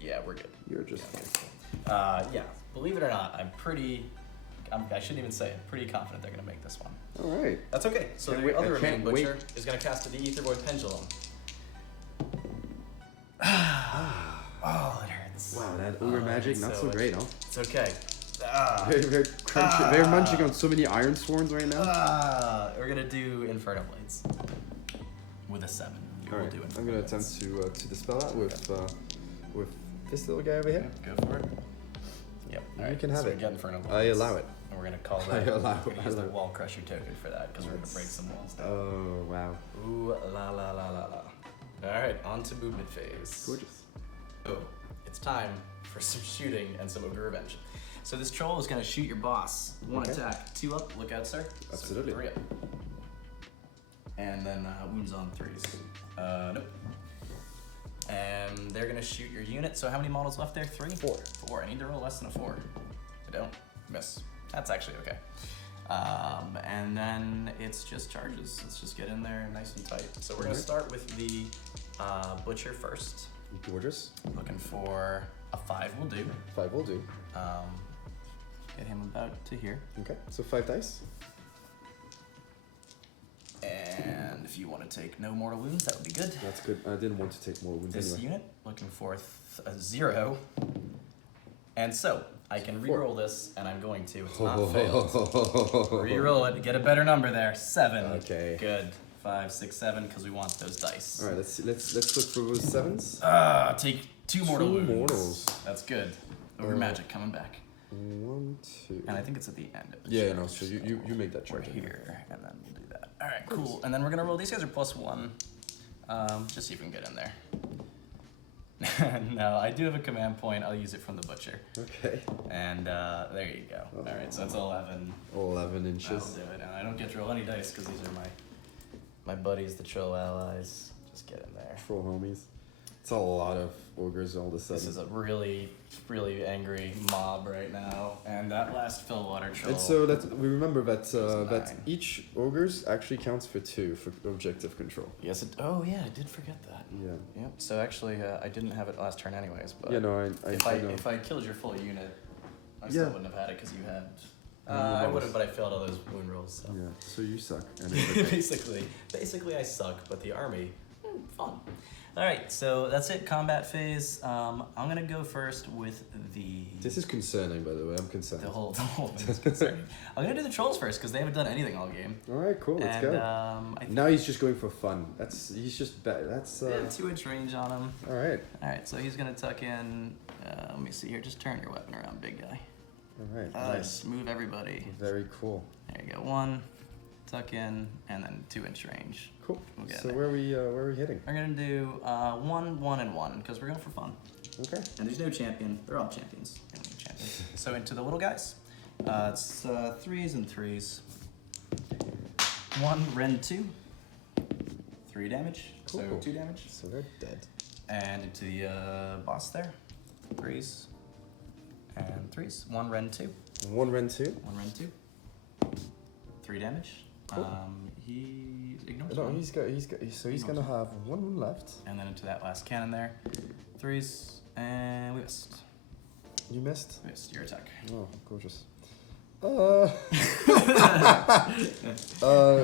Yeah, we're good. You're just fine. Yeah, believe it or not, I shouldn't even say it. Pretty confident they're gonna make this one. All right. That's okay. So Can't the wait- I other remaining can't wait. butcher is gonna cast the Ether Void Pendulum. Oh, it hurts. Wow, that ogre magic, it's not so so great, huh? It's okay. Very crunchy. They're munching on so many iron swords right now. We're gonna do Inferno Blades with a 7. All right. do Inferno I'm gonna Blades. attempt to dispel that with this little guy over here. Go for it. Yep. You alright, can have so it. we get Inferno Blades. I allow it. And we're gonna call I that. allow We're it. gonna use I the allow it. Wall Crusher token for that because we're gonna break some walls down. Oh wow. Ooh la la la la la. Alright, on to movement phase. Gorgeous. Oh, it's time for some shooting and some ogre revenge. So this troll is gonna shoot your boss. 1 Okay. attack, 2 up, look out, sir. Absolutely. So 3 up. And then wounds on 3s. Nope. And they're gonna shoot your unit. So how many models left there? 3? 4. 4. I need to roll less than a 4. I don't. Miss. That's actually okay. And then it's just charges. Let's just get in there nice and tight. So we're gonna start with the butcher first. Gorgeous. Looking for a 5 will do. 5 will do. Get him about to here. Okay. So 5 dice. And if you want to take no mortal wounds, that would be good. That's good. I didn't want to take more wounds This anyway. unit, looking for a 0. And so, I can reroll this, and I'm going to. It's not failed. Reroll it, get a better number there. 7. Okay. Good. 5, 6, 7, because we want those dice. All right, let's look for those 7s. Take 2 mortal Two wounds. mortals. That's good. Ogre magic coming back. 1, 2. And I think it's at the end of the Yeah, check. no. So you make that We're charge. here, and then we'll do that. All right, cool. And then we're gonna roll. These guys are +1. Just see if we can get in there. No, I do have a command point. I'll use it from the butcher. Okay. And there you go. Oh. All right, so it's 11. 11 I'll inches. do it, and I don't get to roll any dice because these are my buddies, the troll allies. Just get in there. Troll homies. It's a lot of ogres all of a sudden. This is a really, really angry mob right now, and that last Fillwater troll. And so we remember that that 9. each ogres actually counts for 2 for objective control. Yes. Oh yeah, I did forget that. Yeah. Yep. So actually, I didn't have it last turn anyways. But Yeah, no, I know. if I killed your full unit, I Yeah. still wouldn't have had it because you had. And I you would have, lost. but I failed all those wound rolls. So. Yeah. So you suck. And it's okay. basically, I suck, but the army, fun. All right, so that's it. Combat phase. I'm gonna go first with the. This is concerning, by the way. I'm concerned. The whole thing is concerning. I'm gonna do the trolls first because they haven't done anything all game. All right, cool. Let's And go. I think Now he's just going for fun. He's just that's. they have 2-inch range on him. All right. All right, so he's gonna tuck in. Let me see here. Just turn your weapon around, big guy. All right. Just move everybody. Very cool. There you go. 1, tuck in, and then 2-inch range. Cool. We'll get So there. where are we hitting? We're gonna do 1, 1, and 1 because we're going for fun. Okay. And there's no champion. They're all champions. They don't need champions. So into the little guys. It's 3s and 3s. 1 rend 2. 3 damage. So Cool. 2 damage. So they're dead. And into the boss there. 3s and 3s. 1 rend 2. 1 rend 2. 1 rend 2. 3 damage. Cool. He ignores No, one. he's gonna have 1 wound left. And then into that last cannon there. 3s, and we missed. You missed. We missed your attack. Oh, gorgeous.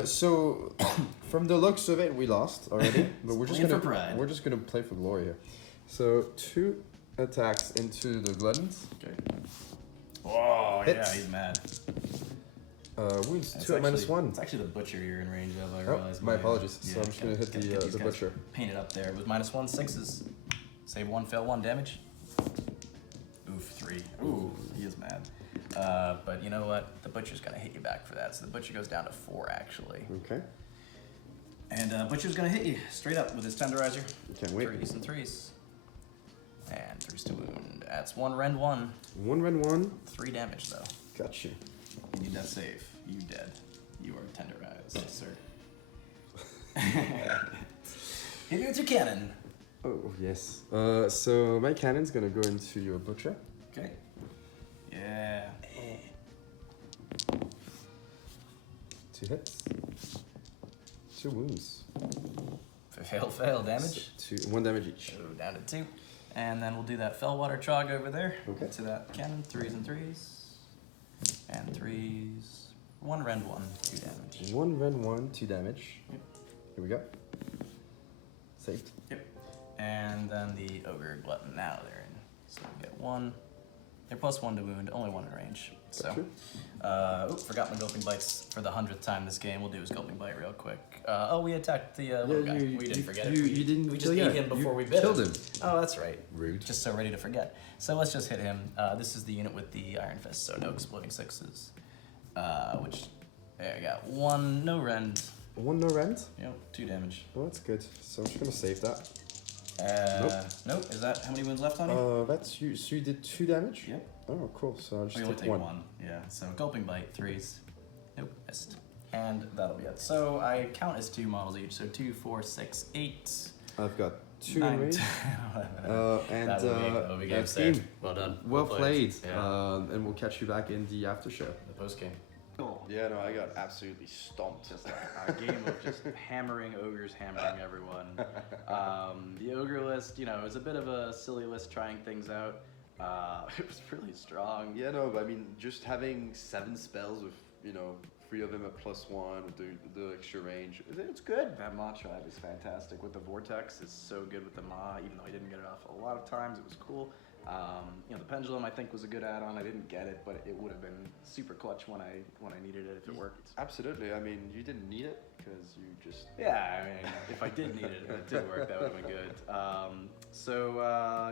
So from the looks of it, we lost already. But we're just Playing gonna for pride. we're just gonna play for glory here. So 2 attacks into the gluttons. Okay. Oh, Hits. yeah, he's mad. Wounds It's 2 at actually- -1. It's actually the butcher you're in range of, I Oh, realize. my apologies. So I'm just gonna hit get the these guys butcher. Painted up there with -1 6s. Save 1, fail 1 damage. Oof, 3. Ooh, he is mad. But you know what? The butcher's gonna hit you back for that. So the butcher goes down to 4 actually. Okay. And butcher's gonna hit you straight up with his tenderizer. Can't wait. 3s and 3s. And 3s to wound. That's 1 rend 1. 1 rend 1. 3 damage though. Got you. You need that save. You dead. You are tenderized, sir. Hit me with your cannon. Oh yes. So my cannon's gonna go into your butcher. Okay. Yeah. 2 hits. 2 wounds. Fail damage. 1 damage each. So down to 2. And then we'll do that Fellwater Trog over there. Okay. To that cannon. 3s and 3s. And 3s. 1 rend 1. 2 damage. 1 rend 1, 2 damage. Yep. Here we go. Saved. Yep. And then the Ogre Glutton. Now they're in. So we get 1. They're +1 to wound. Only 1 in range. So. Got you. Forgot my gulping bites for the 100th time this game. We'll do his gulping bite real quick. We attacked the little guy. We didn't forget it. You didn't We kill just ate him. him before You we bit killed him. him. Oh, that's right. Rude. Just so ready to forget. So let's just hit him. This is the unit with the Iron Fist, so no exploding 6s. Which, there you go. 1, no rend. 1 no rend. Yep, 2 damage. Well, that's good. So I'm just gonna save that. Nope. Is that how many wounds left on you? That's you. So you did 2 damage. Yep. Oh, cool. So I'll just We only take take 1. 1. Yeah. So gulping bite, 3s. Nope, missed. And that'll be it. So I count as 2 models each. So 2, 4, 6, 8. I've got 2 9, in range. 10, 11. And That'll be game that's there. game. Well done. Well played. Yeah. And we'll catch you back in the after show. The post game. Yeah, no, I got absolutely stomped. Just a game of just hammering ogres, hammering everyone. The ogre list, you know, is a bit of a silly list trying things out. It was really strong. Yeah, no, but I mean, just having 7 spells with, 3 of them at +1 with the extra range. It's good. That Mawtribe is fantastic. With the Vortex, it's so good with the Ma, even though I didn't get it off a lot of times, it was cool. You know, the Pendulum I think was a good add-on. I didn't get it, but it would have been super clutch when I needed it if it worked. Absolutely. I mean, you didn't need it because you just... Yeah, I mean, if I did need it and it did work, that would have been good.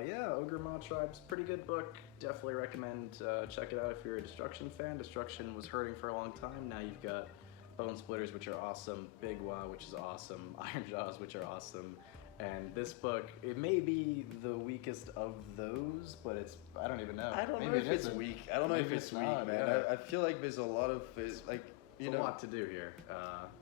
Yeah, Ogor Mawtribes, pretty good book. Definitely recommend check it out if you're a Destruction fan. Destruction was hurting for a long time. Now you've got Bone Splitters, which are awesome, Big Wa, which is awesome, Iron Jaws, which are awesome. And this book, it may be the weakest of those, but it's, I don't even know. I don't know Maybe if it's weak. I don't know if it's weak, not, man. yeah. I feel like there's a lot of, like, you know, a lot to do here.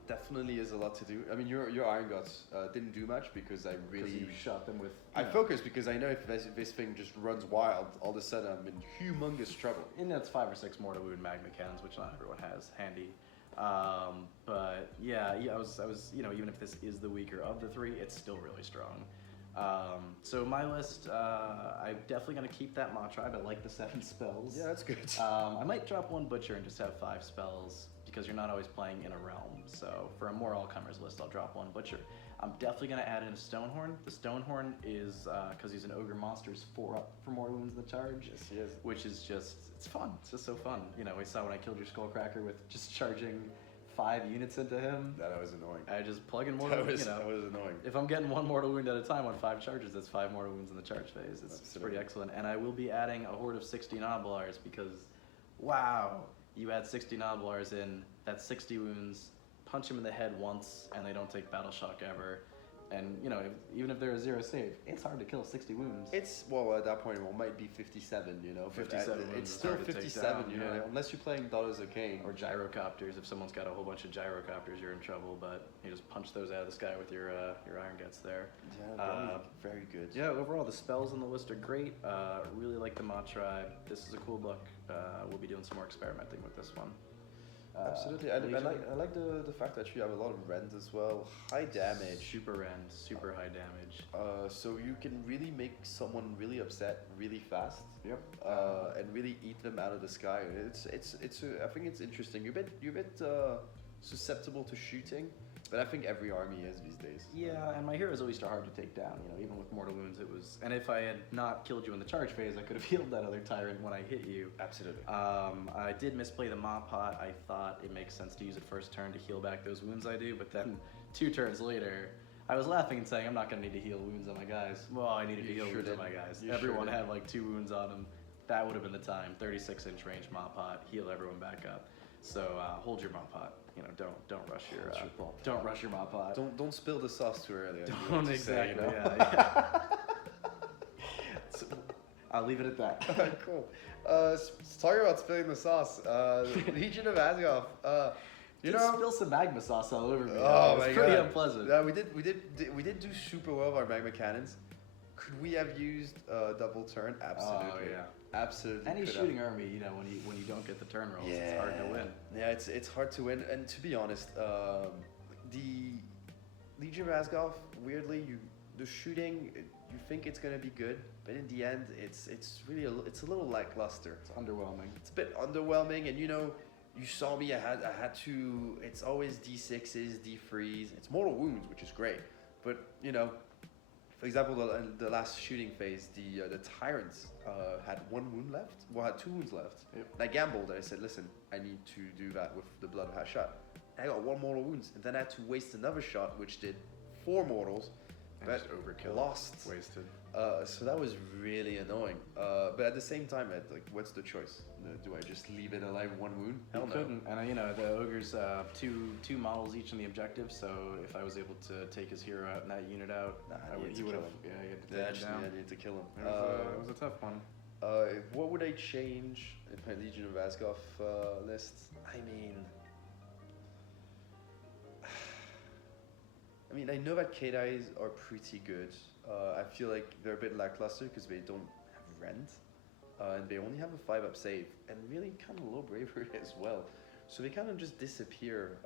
Definitely is a lot to do. I mean, your Iron Guts didn't do much because I really... you shot them with... I focused because I know if this thing just runs wild, all of a sudden I'm in humongous trouble. And that's 5 or 6 mortal wound magma cannons, which not everyone has handy. But yeah, I was, you know, even if this is the weaker of the 3, it's still really strong. So my list, I'm definitely gonna keep that Mawtribe. I like the 7 spells. Yeah, that's good. I might drop 1 Butcher and just have 5 spells because you're not always playing in a realm. So for a more all-comers list, I'll drop 1 Butcher. I'm definitely gonna add in a Stonehorn. The Stonehorn is, because he's an Ogre monster, is 4 up for more wounds in the charge. Yes, he is. Which is just, it's fun. It's just so fun. You know, we saw when I killed your Skullcracker with just charging 5 units into him. That was annoying. I just plug in mortal wounds, you know. That was annoying. If I'm getting 1 mortal wound at a time on 5 charges, that's 5 mortal wounds in the charge phase. It's pretty excellent. And I will be adding a horde of 60 Gnoblars because, wow, you add 60 Gnoblars in, that's 60 wounds, punch them in the head once, and they don't take battle shock ever. And, you know, even if they're a 0 save, it's hard to kill 60 wounds. It's, well, at that point, it might be 57, you know. 57 it's still 57, you know, unless you're playing Daughters of Cain. Or Gyrocopters. If someone's got a whole bunch of Gyrocopters, you're in trouble, but you just punch those out of the sky with your Iron Guts there. Yeah, very good. Yeah, overall, the spells on the list are great. Really like the Mawtribe. This is a cool book. We'll be doing some more experimenting with this one. Absolutely. I like the fact that you have a lot of rend as well. High damage. Super rend, super high damage. So you can really make someone really upset really fast. Yep. And really eat them out of the sky. I think it's interesting. You're a bit susceptible to shooting, but I think every army is these days. Yeah, and my heroes always are hard to take down. You know, even with mortal wounds, it was. And if I had not killed you in the charge phase, I could have healed that other tyrant when I hit you. Absolutely. I did misplay the Ma Pot. I thought it makes sense to use it first turn to heal back those wounds I do, but then 2 turns later, I was laughing and saying I'm not gonna need to heal wounds on my guys. Well, I needed to heal wounds on my guys. Everyone had like 2 wounds on them. That would have been the time. 36-inch range Ma Pot, heal everyone back up. So hold your Ma Pot. You know, don't rush your don't rush your Ma Pot. Don't spill the sauce too early. Don't exactly. Say, you know? Yeah. So, I'll leave it at that. Cool. Talking about spilling the sauce. Legion of Azgorh. You know, spill some magma sauce all over me. Oh it's my pretty God. unpleasant. Yeah, we did do super well with our magma cannons. Could we have used double turn? Absolutely. Oh yeah. Absolutely. Any shooting army, you know, when you don't get the turn rolls, it's hard to win. Yeah, it's hard to win. And to be honest, the Legion of Azgorh, weirdly, the shooting, you think it's gonna be good, but in the end, it's really it's a little lackluster. It's underwhelming. It's a bit underwhelming, and you know, you saw me. I had to. It's always D6s, D3s. It's mortal wounds, which is great, but you know. For example, the last shooting phase, the Tyrants had 1 wound left. Well, had 2 wounds left. Yep. And I gambled. I said, listen, I need to do that with the Blood of Hashat. I got 1 mortal wounds, and then I had to waste another shot, which did 4 mortals. And just overkill. Lost. Wasted. So that was really annoying. But at the same time, what's the choice? Do I just leave it alive 1 wound? Hell no. Couldn't. And you know, the Ogre's two models each in the objective, so if I was able to take his hero out and that unit out, he would have. Yeah, you had to take him down. I needed to kill him. It was a tough one. What would I change in my Legion of Azgorh list? I mean, I know that K-Dies are pretty good. I feel like they're a bit lackluster because they don't have rend. And they only have a 5-up save. And really kind of low bravery as well. So they kind of just disappear.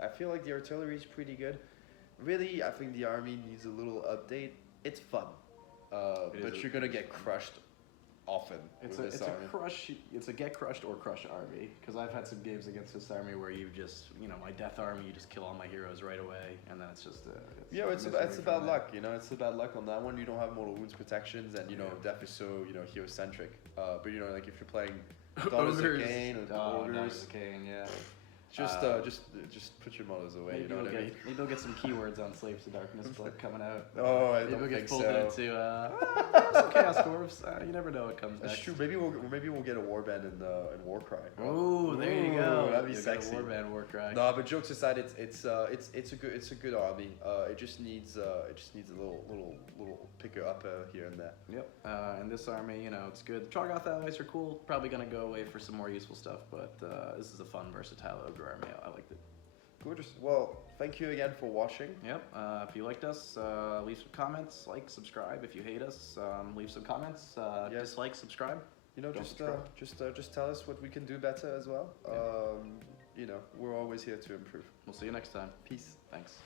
I feel like the artillery is pretty good. Really, I think the army needs a little update. It's fun. But you're going to get crushed often It's with this army. It's a get crushed or crush army. Because I've had some games against this army where you just, my death army, you just kill all my heroes right away, and then it's just It's about luck, It's about luck on that one. You don't have mortal wounds protections, and death is so hero centric. But like if you're playing Daughters of Cain or Ogres, Daughters of Cain, yeah. just put your models away. Maybe maybe we'll get some keywords on Slaves to Darkness Blood coming out. Oh, I maybe don't we'll think get pulled so. into some Chaos Dwarfs. You never know what comes That's next. true. Maybe we'll get a warband in Warcry. Oh, there you go. That'd be You'll sexy. Get a warband Warcry. No, but jokes aside, it's a good army. It just needs a little picker up here and there. Yep. And this army, it's good. Troggoth allies are cool. Probably gonna go away for some more useful stuff, but this is a fun, versatile ogre army. I liked it. Gorgeous. Well, thank you again for watching. Yep. If you liked us, leave some comments, like, subscribe. If you hate us, leave some comments. Dislike, subscribe. Just tell us what we can do better as well. Yeah. We're always here to improve. We'll see you next time. Peace. Thanks.